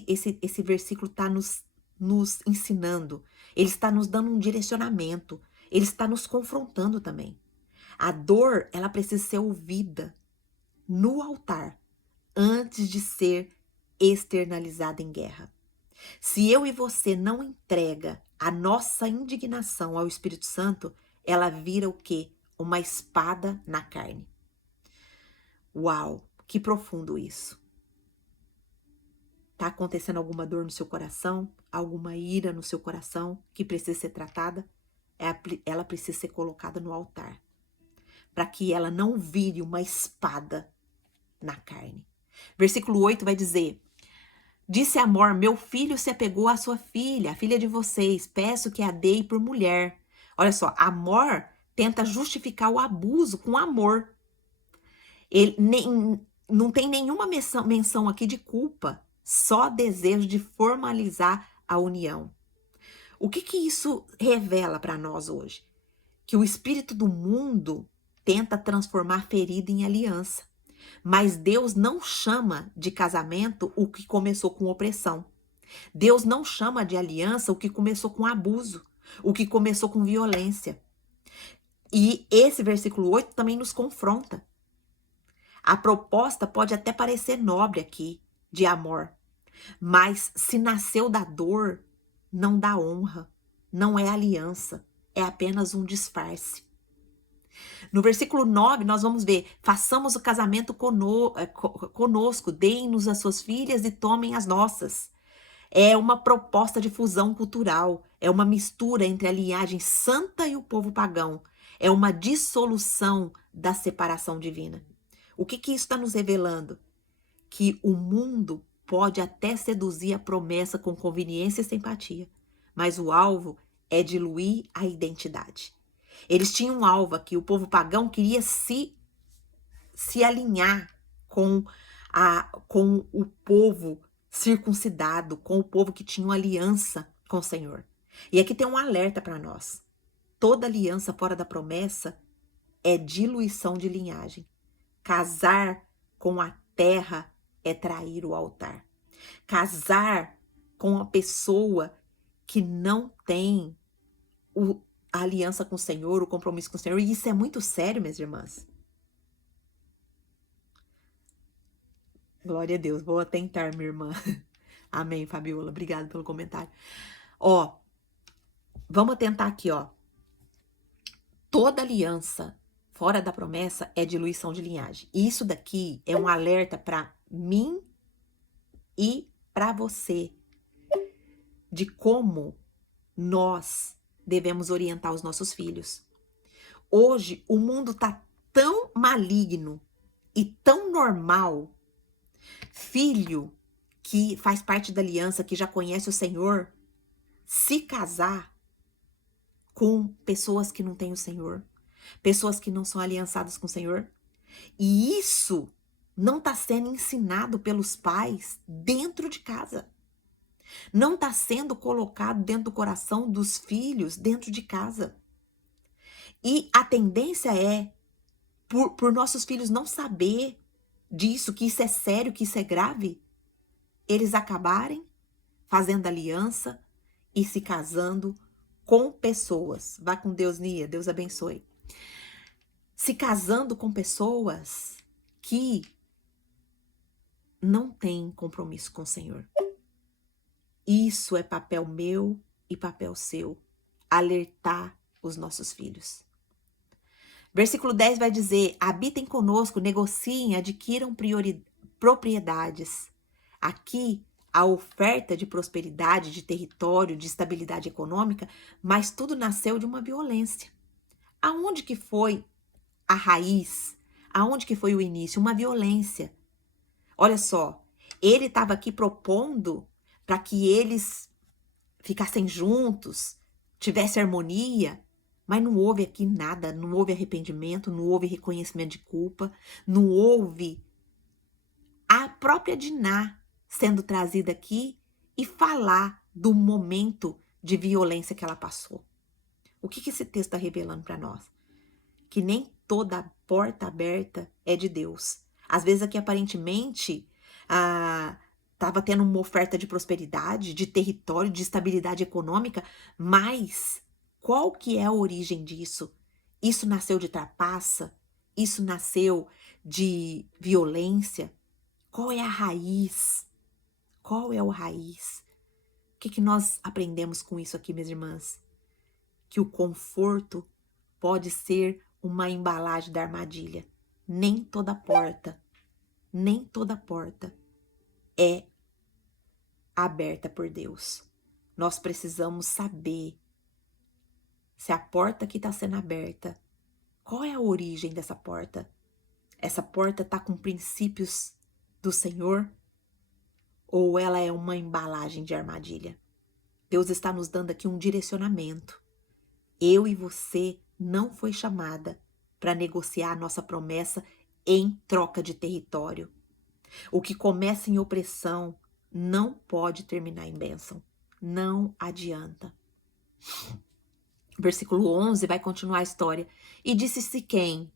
esse versículo está nos ensinando? Ele está nos dando um direcionamento. Ele está nos confrontando também. A dor, ela precisa ser ouvida no altar antes de ser externalizada em guerra. Se eu e você não entrega a nossa indignação ao Espírito Santo, ela vira o quê? Uma espada na carne. Uau, que profundo isso. Tá acontecendo alguma dor no seu coração? Alguma ira no seu coração que precisa ser tratada? Ela precisa ser colocada no altar, para que ela não vire uma espada na carne. Versículo 8 vai dizer: disse Amor, meu filho se apegou à sua filha, a filha de vocês, peço que a dei por mulher. Olha só, Amor tenta justificar o abuso com amor. Ele não tem nenhuma menção aqui de culpa, só desejo de formalizar a união. O que isso revela para nós hoje? Que o espírito do mundo tenta transformar ferida em aliança. Mas Deus não chama de casamento o que começou com opressão. Deus não chama de aliança o que começou com abuso, o que começou com violência. E esse versículo 8 também nos confronta. A proposta pode até parecer nobre aqui, de amor, mas se nasceu da dor, não dá honra, não é aliança, é apenas um disfarce. No versículo 9, nós vamos ver: façamos o casamento conosco, deem-nos as suas filhas e tomem as nossas. É uma proposta de fusão cultural, é uma mistura entre a linhagem santa e o povo pagão, é uma dissolução da separação divina. O que isso está nos revelando? Que o mundo pode até seduzir a promessa com conveniência e simpatia, mas o alvo é diluir a identidade. Eles tinham um alvo aqui, o povo pagão queria se alinhar com o povo circuncidado, com o povo que tinha uma aliança com o Senhor. E aqui tem um alerta para nós. Toda aliança fora da promessa é diluição de linhagem. Casar com a terra é trair o altar. Casar com a pessoa que não tem a aliança com o Senhor, o compromisso com o Senhor, e isso é muito sério, minhas irmãs. Glória a Deus, vou tentar, minha irmã. Amém, Fabiola, obrigada pelo comentário. Ó, vamos tentar aqui, ó. Toda aliança fora da promessa é diluição de linhagem. E isso daqui é um alerta para mim e para você de como nós devemos orientar os nossos filhos. Hoje, o mundo tá tão maligno e tão normal. Filho que faz parte da aliança, que já conhece o Senhor, se casar com pessoas que não têm o Senhor, pessoas que não são aliançadas com o Senhor. E isso não está sendo ensinado pelos pais dentro de casa. Não está sendo colocado dentro do coração dos filhos dentro de casa. E a tendência é, por nossos filhos não saber disso, que isso é sério, que isso é grave, eles acabarem fazendo aliança e se casando com pessoas. Vá com Deus, Nia, Deus abençoe. Se casando com pessoas que não têm compromisso com o Senhor. Isso é papel meu e papel seu, alertar os nossos filhos. Versículo 10 vai dizer: habitem conosco, negociem, adquiram propriedades. Aqui, a oferta de prosperidade, de território, de estabilidade econômica, mas tudo nasceu de uma violência. Aonde que foi a raiz? Aonde que foi o início? Uma violência. Olha só, ele estava aqui propondo para que eles ficassem juntos, tivesse harmonia, mas não houve aqui nada, não houve arrependimento, não houve reconhecimento de culpa, não houve a própria Diná sendo trazida aqui e falar do momento de violência que ela passou. O que esse texto está revelando para nós? Que nem toda porta aberta é de Deus. Às vezes aqui aparentemente estava tendo uma oferta de prosperidade, de território, de estabilidade econômica, mas qual que é a origem disso? Isso nasceu de trapaça? Isso nasceu de violência? Qual é a raiz? Qual é a raiz? O que nós aprendemos com isso aqui, minhas irmãs? Que o conforto pode ser uma embalagem da armadilha. Nem toda porta é aberta por Deus. Nós precisamos saber se a porta que está sendo aberta, qual é a origem dessa porta? Essa porta está com princípios do Senhor ou ela é uma embalagem de armadilha? Deus está nos dando aqui um direcionamento. Eu e você não foi chamada para negociar a nossa promessa em troca de território. O que começa em opressão não pode terminar em bênção. Não adianta. Versículo 11 vai continuar a história. E disse Siquém: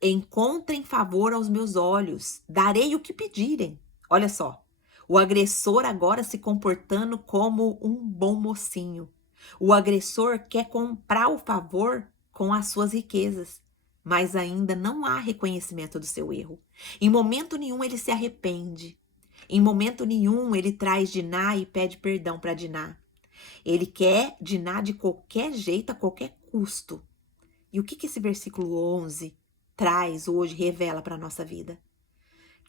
encontrem favor aos meus olhos, darei o que pedirem. Olha só, o agressor agora se comportando como um bom mocinho. O agressor quer comprar o favor com as suas riquezas, mas ainda não há reconhecimento do seu erro. Em momento nenhum ele se arrepende. Em momento nenhum ele traz Diná e pede perdão para Diná. Ele quer Diná de qualquer jeito, a qualquer custo. E o que esse versículo 11 traz hoje, revela para a nossa vida?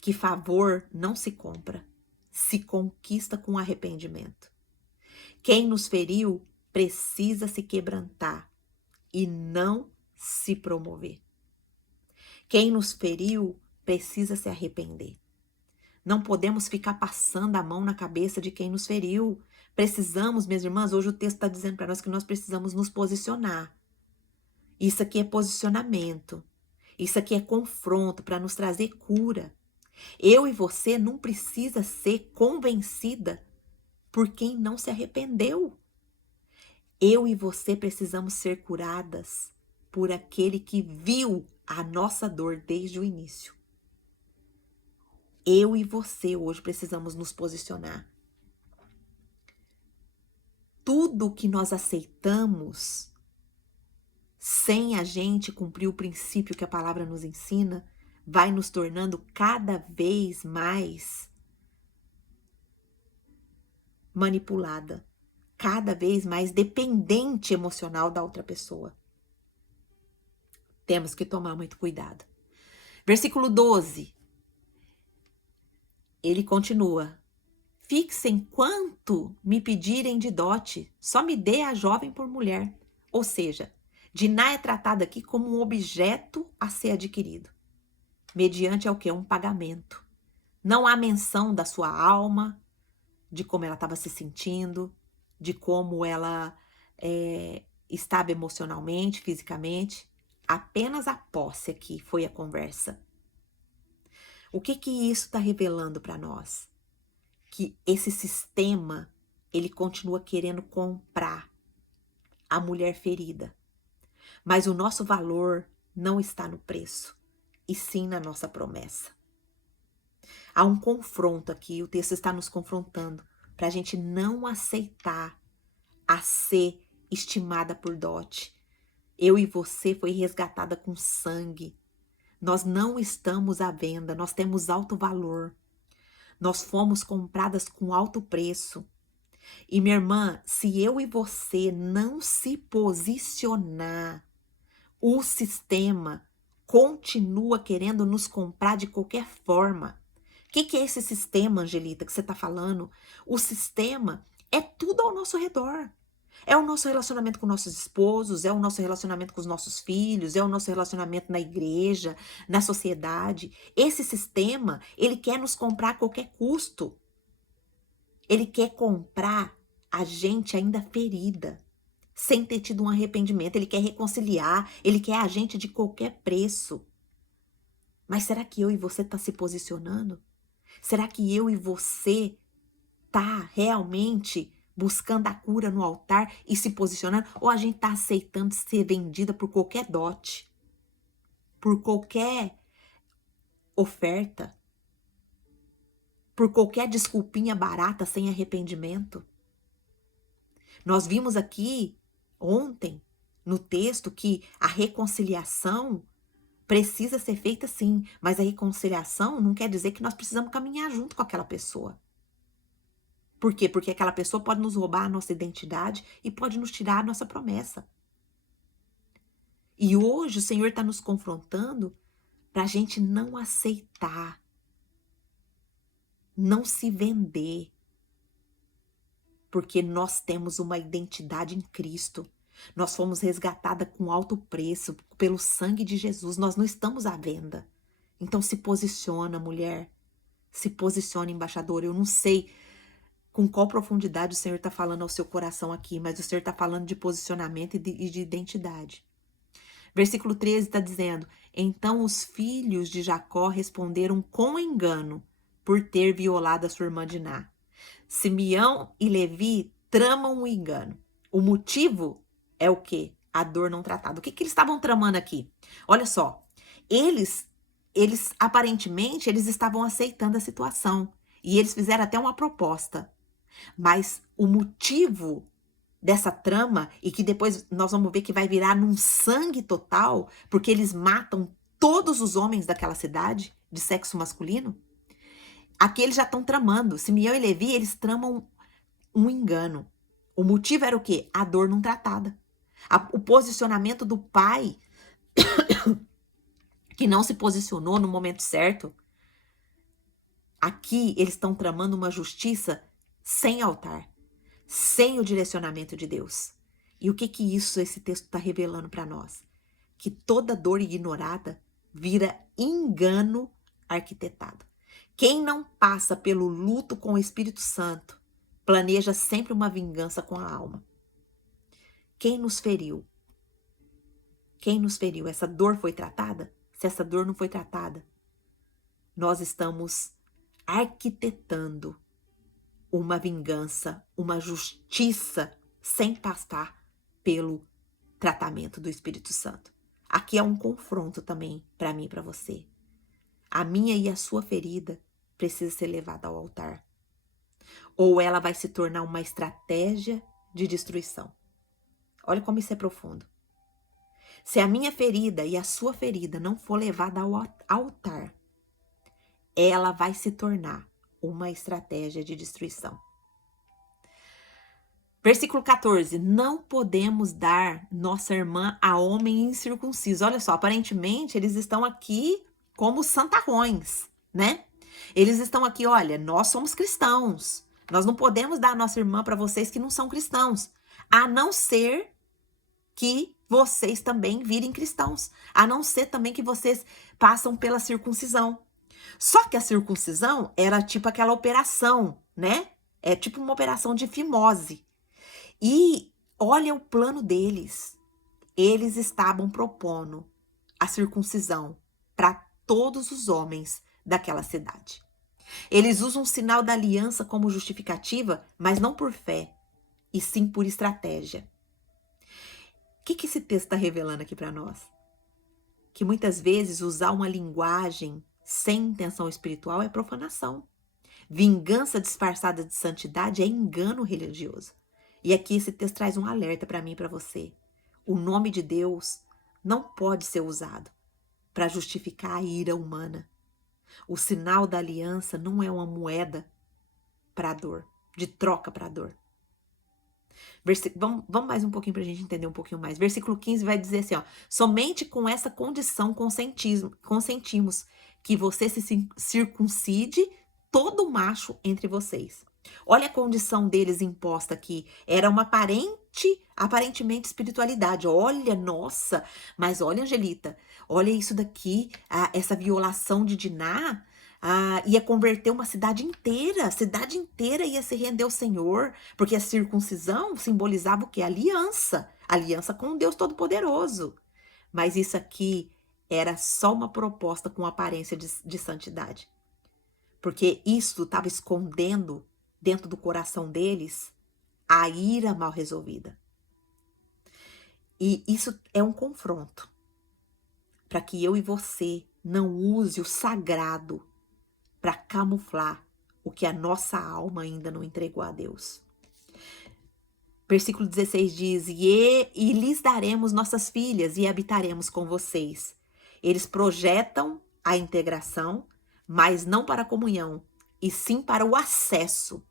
Que favor não se compra, se conquista com arrependimento. Quem nos feriu precisa se quebrantar e não se promover. Quem nos feriu precisa se arrepender. Não podemos ficar passando a mão na cabeça de quem nos feriu. Precisamos, minhas irmãs, hoje o texto está dizendo para nós que nós precisamos nos posicionar. Isso aqui é posicionamento. Isso aqui é confronto para nos trazer cura. Eu e você não precisa ser convencida por quem não se arrependeu. Eu e você precisamos ser curadas por aquele que viu a nossa dor desde o início. Eu e você hoje precisamos nos posicionar. Tudo que nós aceitamos sem a gente cumprir o princípio que a palavra nos ensina, vai nos tornando cada vez mais manipulada, cada vez mais dependente emocional da outra pessoa. Temos que tomar muito cuidado. Versículo 12. Ele continua: fixem quanto me pedirem de dote, só me dê a jovem por mulher. Ou seja, Diná é tratada aqui como um objeto a ser adquirido. Mediante ao que? Um pagamento. Não há menção da sua alma, de como ela estava se sentindo, de como ela estava emocionalmente, fisicamente. Apenas a posse aqui foi a conversa. O que isso está revelando para nós? Que esse sistema, ele continua querendo comprar a mulher ferida. Mas o nosso valor não está no preço, e sim na nossa promessa. Há um confronto aqui, o texto está nos confrontando, para a gente não aceitar a ser estimada por dote. Eu e você foi resgatada com sangue. Nós não estamos à venda, nós temos alto valor. Nós fomos compradas com alto preço. E minha irmã, se eu e você não se posicionar, o sistema continua querendo nos comprar de qualquer forma. Que é esse sistema, Angelita, que você está falando? O sistema é tudo ao nosso redor. É o nosso relacionamento com nossos esposos, é o nosso relacionamento com os nossos filhos, é o nosso relacionamento na igreja, na sociedade. Esse sistema, ele quer nos comprar a qualquer custo. Ele quer comprar a gente ainda ferida, sem ter tido um arrependimento. Ele quer reconciliar, ele quer a gente de qualquer preço. Mas será que eu e você tá se posicionando? Será que eu e você tá realmente buscando a cura no altar e se posicionando? Ou a gente tá aceitando ser vendida por qualquer dote, por qualquer oferta, por qualquer desculpinha barata sem arrependimento? Nós vimos aqui ontem no texto que a reconciliação precisa ser feita sim, mas a reconciliação não quer dizer que nós precisamos caminhar junto com aquela pessoa. Por quê? Porque aquela pessoa pode nos roubar a nossa identidade e pode nos tirar a nossa promessa. E hoje o Senhor está nos confrontando para a gente não aceitar, não se vender, porque nós temos uma identidade em Cristo. Nós fomos resgatadas com alto preço pelo sangue de Jesus. Nós não estamos à venda. Então se posiciona, mulher. Se posiciona, embaixador. Eu não sei com qual profundidade o Senhor está falando ao seu coração aqui, mas o Senhor está falando de posicionamento e de identidade. Versículo 13 está dizendo: então os filhos de Jacó responderam com engano por ter violado a sua irmã Diná. Simeão e Levi tramam um engano. O motivo é o quê? A dor não tratada. O que eles estavam tramando aqui? Olha só, eles aparentemente, eles estavam aceitando a situação. E eles fizeram até uma proposta. Mas o motivo dessa trama, e que depois nós vamos ver que vai virar num sangue total, porque eles matam todos os homens daquela cidade de sexo masculino, aqui eles já estão tramando. Simeão e Levi, eles tramam um engano. O motivo era o quê? A dor não tratada. O posicionamento do pai, que não se posicionou no momento certo. Aqui eles estão tramando uma justiça sem altar, sem o direcionamento de Deus. E o que esse texto está revelando para nós? Que toda dor ignorada vira engano arquitetado. Quem não passa pelo luto com o Espírito Santo planeja sempre uma vingança com a alma. Quem nos feriu? Quem nos feriu? Essa dor foi tratada? Se essa dor não foi tratada, nós estamos arquitetando uma vingança, uma justiça sem passar pelo tratamento do Espírito Santo. Aqui é um confronto também para mim e para você. A minha e a sua ferida precisa ser levada ao altar. Ou ela vai se tornar uma estratégia de destruição. Olha como isso é profundo. Se a minha ferida e a sua ferida não for levada ao altar, ela vai se tornar uma estratégia de destruição. Versículo 14. Não podemos dar nossa irmã a homem incircunciso. Olha só, aparentemente eles estão aqui como santarrões, né? Eles estão aqui, olha, nós somos cristãos. Nós não podemos dar a nossa irmã para vocês que não são cristãos. A não ser que vocês também virem cristãos. A não ser também que vocês passam pela circuncisão. Só que a circuncisão era tipo aquela operação, né? É tipo uma operação de fimose. E olha o plano deles. Eles estavam propondo a circuncisão para todos os homens daquela cidade. Eles usam o sinal da aliança como justificativa, mas não por fé, e sim por estratégia. O que esse texto está revelando aqui para nós? Que muitas vezes usar uma linguagem sem intenção espiritual é profanação. Vingança disfarçada de santidade é engano religioso. E aqui esse texto traz um alerta para mim e para você. O nome de Deus não pode ser usado para justificar a ira humana. O sinal da aliança não é uma moeda para a dor, de troca para a dor. Vamos mais um pouquinho para a gente entender um pouquinho mais. Versículo 15 vai dizer assim, ó: somente com essa condição consentimos que você se circuncide todo macho entre vocês. Olha a condição deles imposta aqui. Era uma aparentemente espiritualidade. Olha, nossa, mas olha, Angelita, olha isso daqui, essa violação de Diná, ia converter uma cidade inteira. A cidade inteira ia se render ao Senhor, porque a circuncisão simbolizava o quê? Aliança. Aliança com o Deus Todo-Poderoso. Mas isso aqui era só uma proposta com aparência de santidade. Porque isso estava escondendo dentro do coração deles a ira mal resolvida. E isso é um confronto para que eu e você não use o sagrado para camuflar o que a nossa alma ainda não entregou a Deus. Versículo 16 diz: e lhes daremos nossas filhas e habitaremos com vocês. Eles projetam a integração, mas não para a comunhão, e sim para o acesso.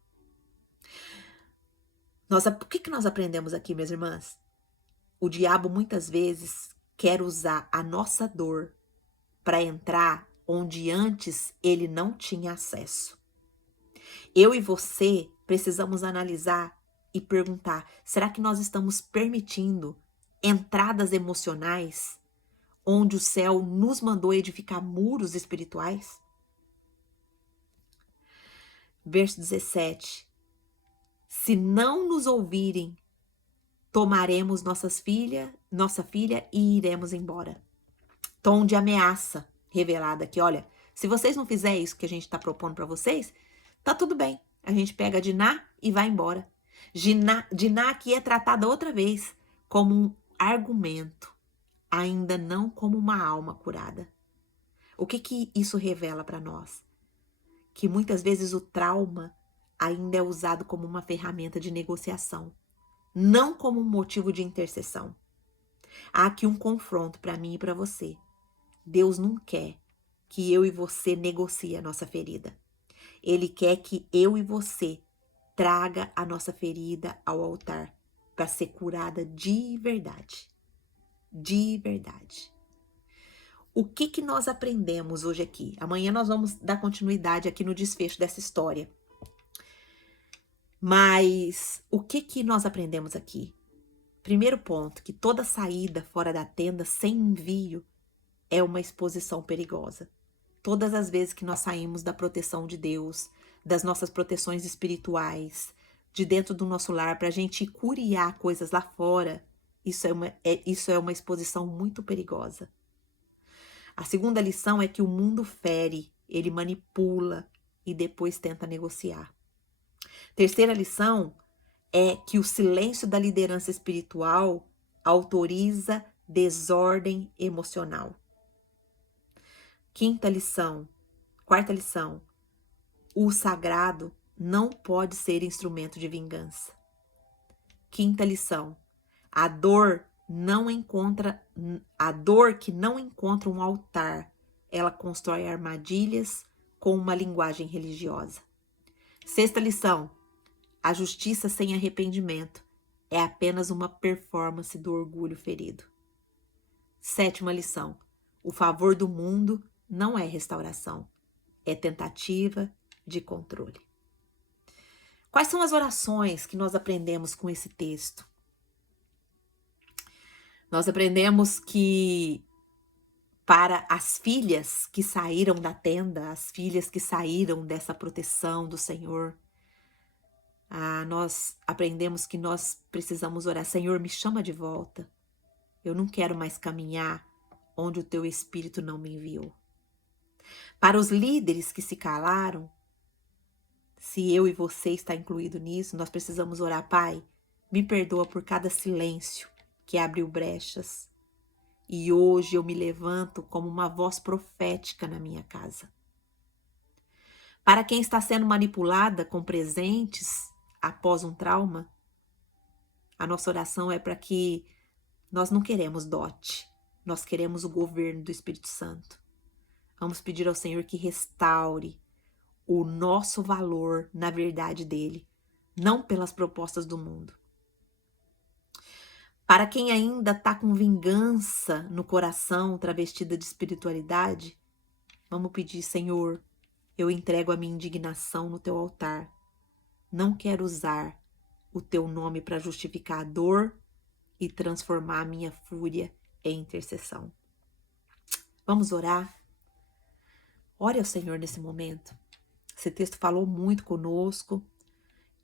O que nós aprendemos aqui, minhas irmãs? O diabo muitas vezes quer usar a nossa dor para entrar onde antes ele não tinha acesso. Eu e você precisamos analisar e perguntar: será que nós estamos permitindo entradas emocionais onde o céu nos mandou edificar muros espirituais? Verso 17. Se não nos ouvirem, tomaremos nossa filha e iremos embora. Tom de ameaça revelada aqui. Olha, se vocês não fizerem isso que a gente está propondo para vocês, tá tudo bem. A gente pega a Diná e vai embora. Diná aqui é tratada outra vez como um argumento, ainda não como uma alma curada. O que isso revela para nós? Que muitas vezes o trauma ainda é usado como uma ferramenta de negociação, não como um motivo de intercessão. Há aqui um confronto para mim e para você. Deus não quer que eu e você negocie a nossa ferida. Ele quer que eu e você traga a nossa ferida ao altar para ser curada de verdade. De verdade. O que nós aprendemos hoje aqui? Amanhã nós vamos dar continuidade aqui no desfecho dessa história. Mas o que nós aprendemos aqui? Primeiro ponto, que toda saída fora da tenda sem envio é uma exposição perigosa. Todas as vezes que nós saímos da proteção de Deus, das nossas proteções espirituais, de dentro do nosso lar, para a gente curiar coisas lá fora, isso é uma exposição muito perigosa. A segunda lição é que o mundo fere, ele manipula e depois tenta negociar. Terceira lição é que o silêncio da liderança espiritual autoriza desordem emocional. Quarta lição, o sagrado não pode ser instrumento de vingança. Quinta lição, a dor que não encontra um altar, ela constrói armadilhas com uma linguagem religiosa. Sexta lição, a justiça sem arrependimento é apenas uma performance do orgulho ferido. Sétima lição, o favor do mundo não é restauração, é tentativa de controle. Quais são as orações que nós aprendemos com esse texto? Nós aprendemos que para as filhas que saíram da tenda, as filhas que saíram dessa proteção do Senhor, nós aprendemos que nós precisamos orar: Senhor, me chama de volta. Eu não quero mais caminhar onde o teu Espírito não me enviou. Para os líderes que se calaram, se eu e você está incluído nisso, nós precisamos orar: Pai, me perdoa por cada silêncio que abriu brechas. E hoje eu me levanto como uma voz profética na minha casa. Para quem está sendo manipulada com presentes após um trauma, a nossa oração é para que nós não queremos dote, nós queremos o governo do Espírito Santo. Vamos pedir ao Senhor que restaure o nosso valor na verdade dele, não pelas propostas do mundo. Para quem ainda está com vingança no coração, travestida de espiritualidade, vamos pedir: Senhor, Eu entrego a minha indignação no teu altar. Não quero usar o teu nome para justificar a dor e transformar a minha fúria em intercessão. Vamos orar? Ore ao Senhor nesse momento. Esse texto falou muito conosco.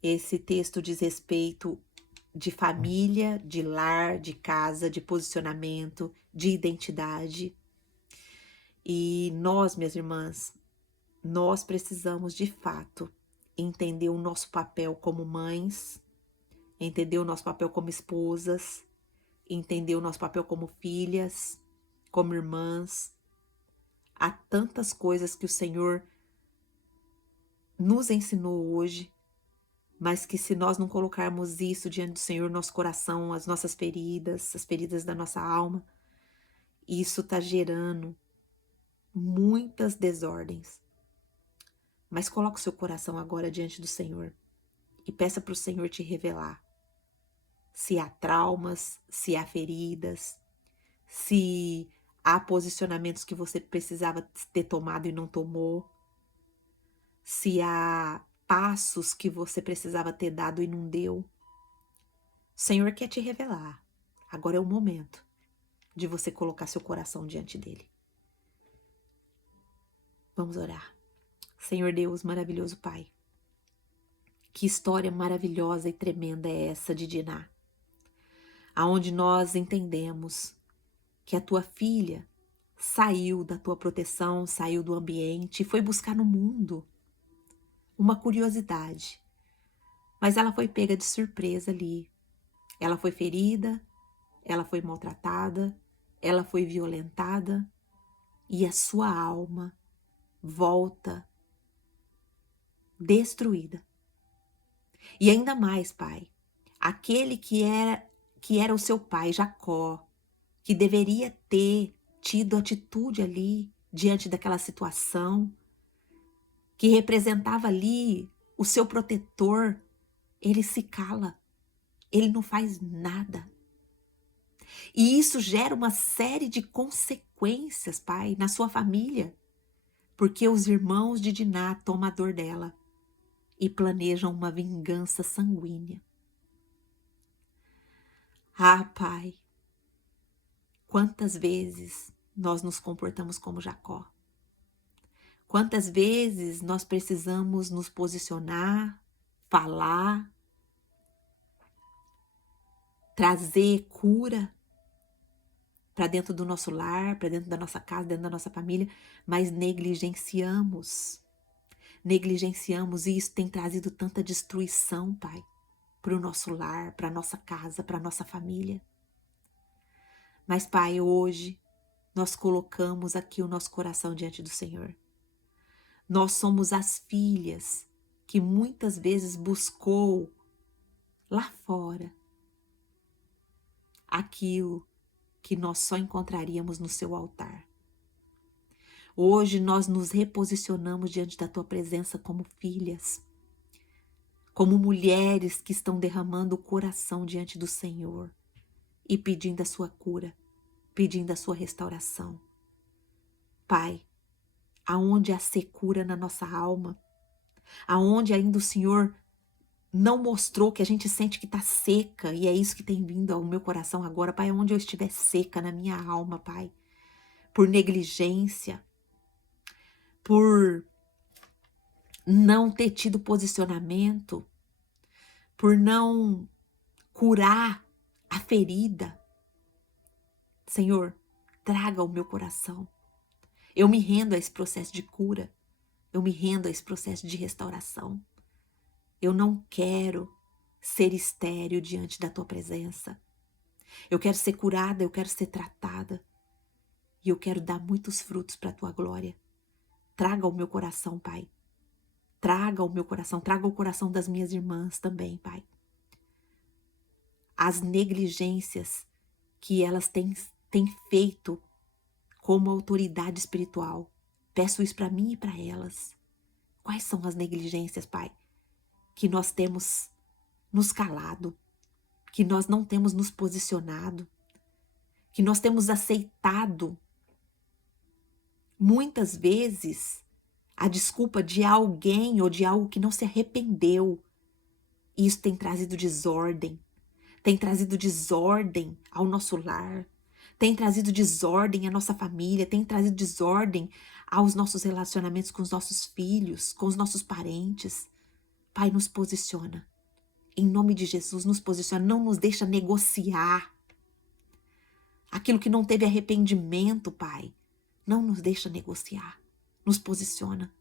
Esse texto diz respeito de família, de lar, de casa, de posicionamento, de identidade. E nós, minhas irmãs, nós precisamos de fato entender o nosso papel como mães, entender o nosso papel como esposas, entender o nosso papel como filhas, como irmãs. Há tantas coisas que o Senhor nos ensinou hoje, mas que se nós não colocarmos isso diante do Senhor, nosso coração, as nossas feridas, as feridas da nossa alma, isso está gerando muitas desordens. Mas coloque o seu coração agora diante do Senhor e peça para o Senhor te revelar se há traumas, se há feridas, se há posicionamentos que você precisava ter tomado e não tomou, se há passos que você precisava ter dado e não deu. O Senhor quer te revelar. Agora é o momento de você colocar seu coração diante dele. Vamos orar. Senhor Deus, maravilhoso Pai, que história maravilhosa e tremenda é essa de Diná, aonde nós entendemos que a tua filha saiu da tua proteção, saiu do ambiente e foi buscar no mundo uma curiosidade, mas ela foi pega de surpresa ali. Ela foi ferida, ela foi maltratada, ela foi violentada e a sua alma volta destruída. E ainda mais, Pai, aquele que era o seu pai, Jacó, que deveria ter tido atitude ali diante daquela situação, que representava ali o seu protetor, ele se cala, ele não faz nada. E isso gera uma série de consequências, Pai, na sua família, porque os irmãos de Diná tomam a dor dela e planejam uma vingança sanguínea. Ah, Pai, quantas vezes nós nos comportamos como Jacó? Quantas vezes nós precisamos nos posicionar, falar, trazer cura para dentro do nosso lar, para dentro da nossa casa, dentro da nossa família, mas negligenciamos e isso tem trazido tanta destruição, Pai, para o nosso lar, para a nossa casa, para a nossa família. Mas, Pai, hoje nós colocamos aqui o nosso coração diante do Senhor. Nós somos as filhas que muitas vezes buscou lá fora aquilo que nós só encontraríamos no seu altar. Hoje nós nos reposicionamos diante da tua presença como filhas, como mulheres que estão derramando o coração diante do Senhor e pedindo a sua cura, pedindo a sua restauração. Pai, aonde há secura na nossa alma, aonde ainda o Senhor não mostrou, que a gente sente que está seca, e é isso que tem vindo ao meu coração agora, Pai, onde eu estiver seca na minha alma, Pai, por negligência, por não ter tido posicionamento, por não curar a ferida. Senhor, traga ao meu coração. Eu me rendo a esse processo de cura, eu me rendo a esse processo de restauração. Eu não quero ser estéril diante da tua presença. Eu quero ser curada, eu quero ser tratada. E eu quero dar muitos frutos para a tua glória. Traga o meu coração, Pai. Traga o meu coração, traga o coração das minhas irmãs também, Pai. As negligências que elas têm feito como autoridade espiritual. Peço isso para mim e para elas. Quais são as negligências, Pai, que nós temos nos calado, que nós não temos nos posicionado, que nós temos aceitado muitas vezes a desculpa de alguém ou de algo que não se arrependeu. E isso tem trazido desordem. Tem trazido desordem ao nosso lar. Tem trazido desordem à nossa família. Tem trazido desordem aos nossos relacionamentos com os nossos filhos, com os nossos parentes. Pai, nos posiciona. Em nome de Jesus, nos posiciona. Não nos deixa negociar aquilo que não teve arrependimento, Pai. Não nos deixa negociar. Nos posiciona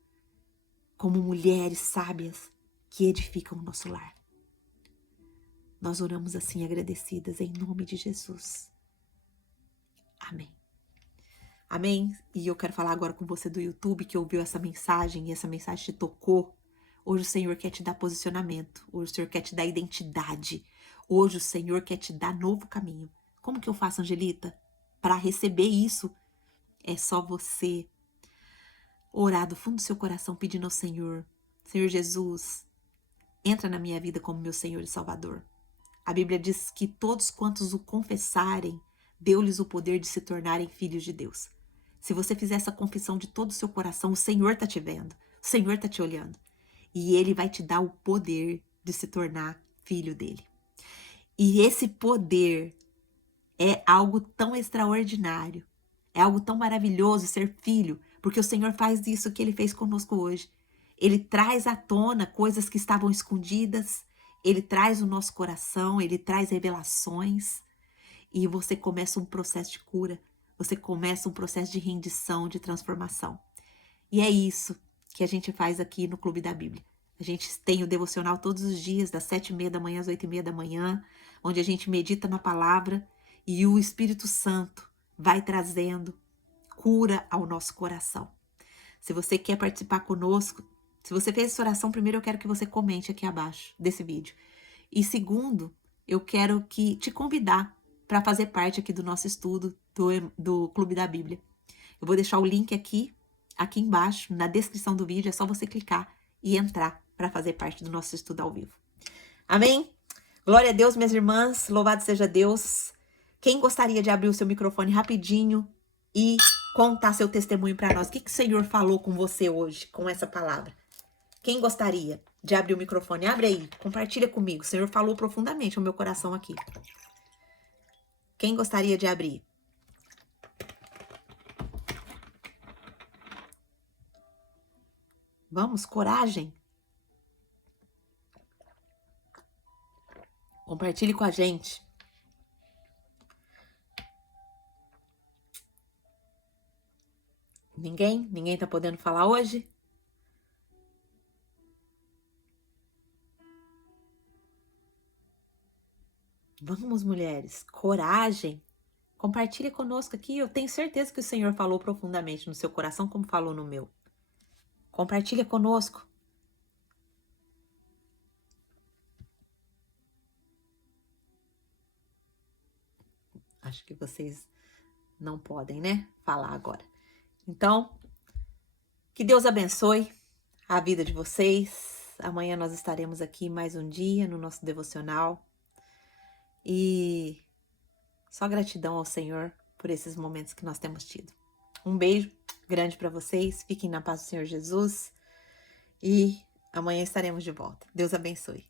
como mulheres sábias que edificam o nosso lar. Nós oramos assim agradecidas em nome de Jesus. Amém. Amém? E eu quero falar agora com você do YouTube que ouviu essa mensagem e essa mensagem te tocou. Hoje o Senhor quer te dar posicionamento. Hoje o Senhor quer te dar identidade. Hoje o Senhor quer te dar novo caminho. Como que eu faço, Angelita? Para receber isso, é só você orar do fundo do seu coração pedindo ao Senhor. Senhor Jesus, entra na minha vida como meu Senhor e Salvador. A Bíblia diz que todos quantos o confessarem, deu-lhes o poder de se tornarem filhos de Deus. Se você fizer essa confissão de todo o seu coração, o Senhor está te vendo, o Senhor está te olhando. E Ele vai te dar o poder de se tornar filho dele. E esse poder é algo tão extraordinário, é algo tão maravilhoso ser filho, porque o Senhor faz isso que Ele fez conosco hoje. Ele traz à tona coisas que estavam escondidas, Ele traz o nosso coração, Ele traz revelações, e você começa um processo de cura, você começa um processo de rendição, de transformação. E é isso que a gente faz aqui no Clube da Bíblia. A gente tem o devocional todos os dias, das 7h30 da manhã às 8h30 da manhã, onde a gente medita na palavra e o Espírito Santo vai trazendo cura ao nosso coração. Se você quer participar conosco, se você fez essa oração, primeiro eu quero que você comente aqui abaixo desse vídeo. E segundo, eu quero te convidar para fazer parte aqui do nosso estudo do Clube da Bíblia. Eu vou deixar o link aqui embaixo, na descrição do vídeo, é só você clicar e entrar para fazer parte do nosso estudo ao vivo. Amém? Glória a Deus, minhas irmãs, louvado seja Deus. Quem gostaria de abrir o seu microfone rapidinho e contar seu testemunho para nós? O que o Senhor falou com você hoje, com essa palavra? Quem gostaria de abrir o microfone? Abre aí, compartilha comigo. O Senhor falou profundamente ao meu coração aqui. Quem gostaria de abrir? Vamos, coragem. Compartilhe com a gente. Ninguém? Ninguém tá podendo falar hoje? Vamos, mulheres, coragem. Compartilhe conosco aqui. Eu tenho certeza que o Senhor falou profundamente no seu coração, como falou no meu. Compartilha conosco. Acho que vocês não podem, né? Falar agora. Então, que Deus abençoe a vida de vocês. Amanhã nós estaremos aqui mais um dia no nosso devocional. E só gratidão ao Senhor por esses momentos que nós temos tido. Um beijo grande para vocês. Fiquem na paz do Senhor Jesus. E amanhã estaremos de volta. Deus abençoe.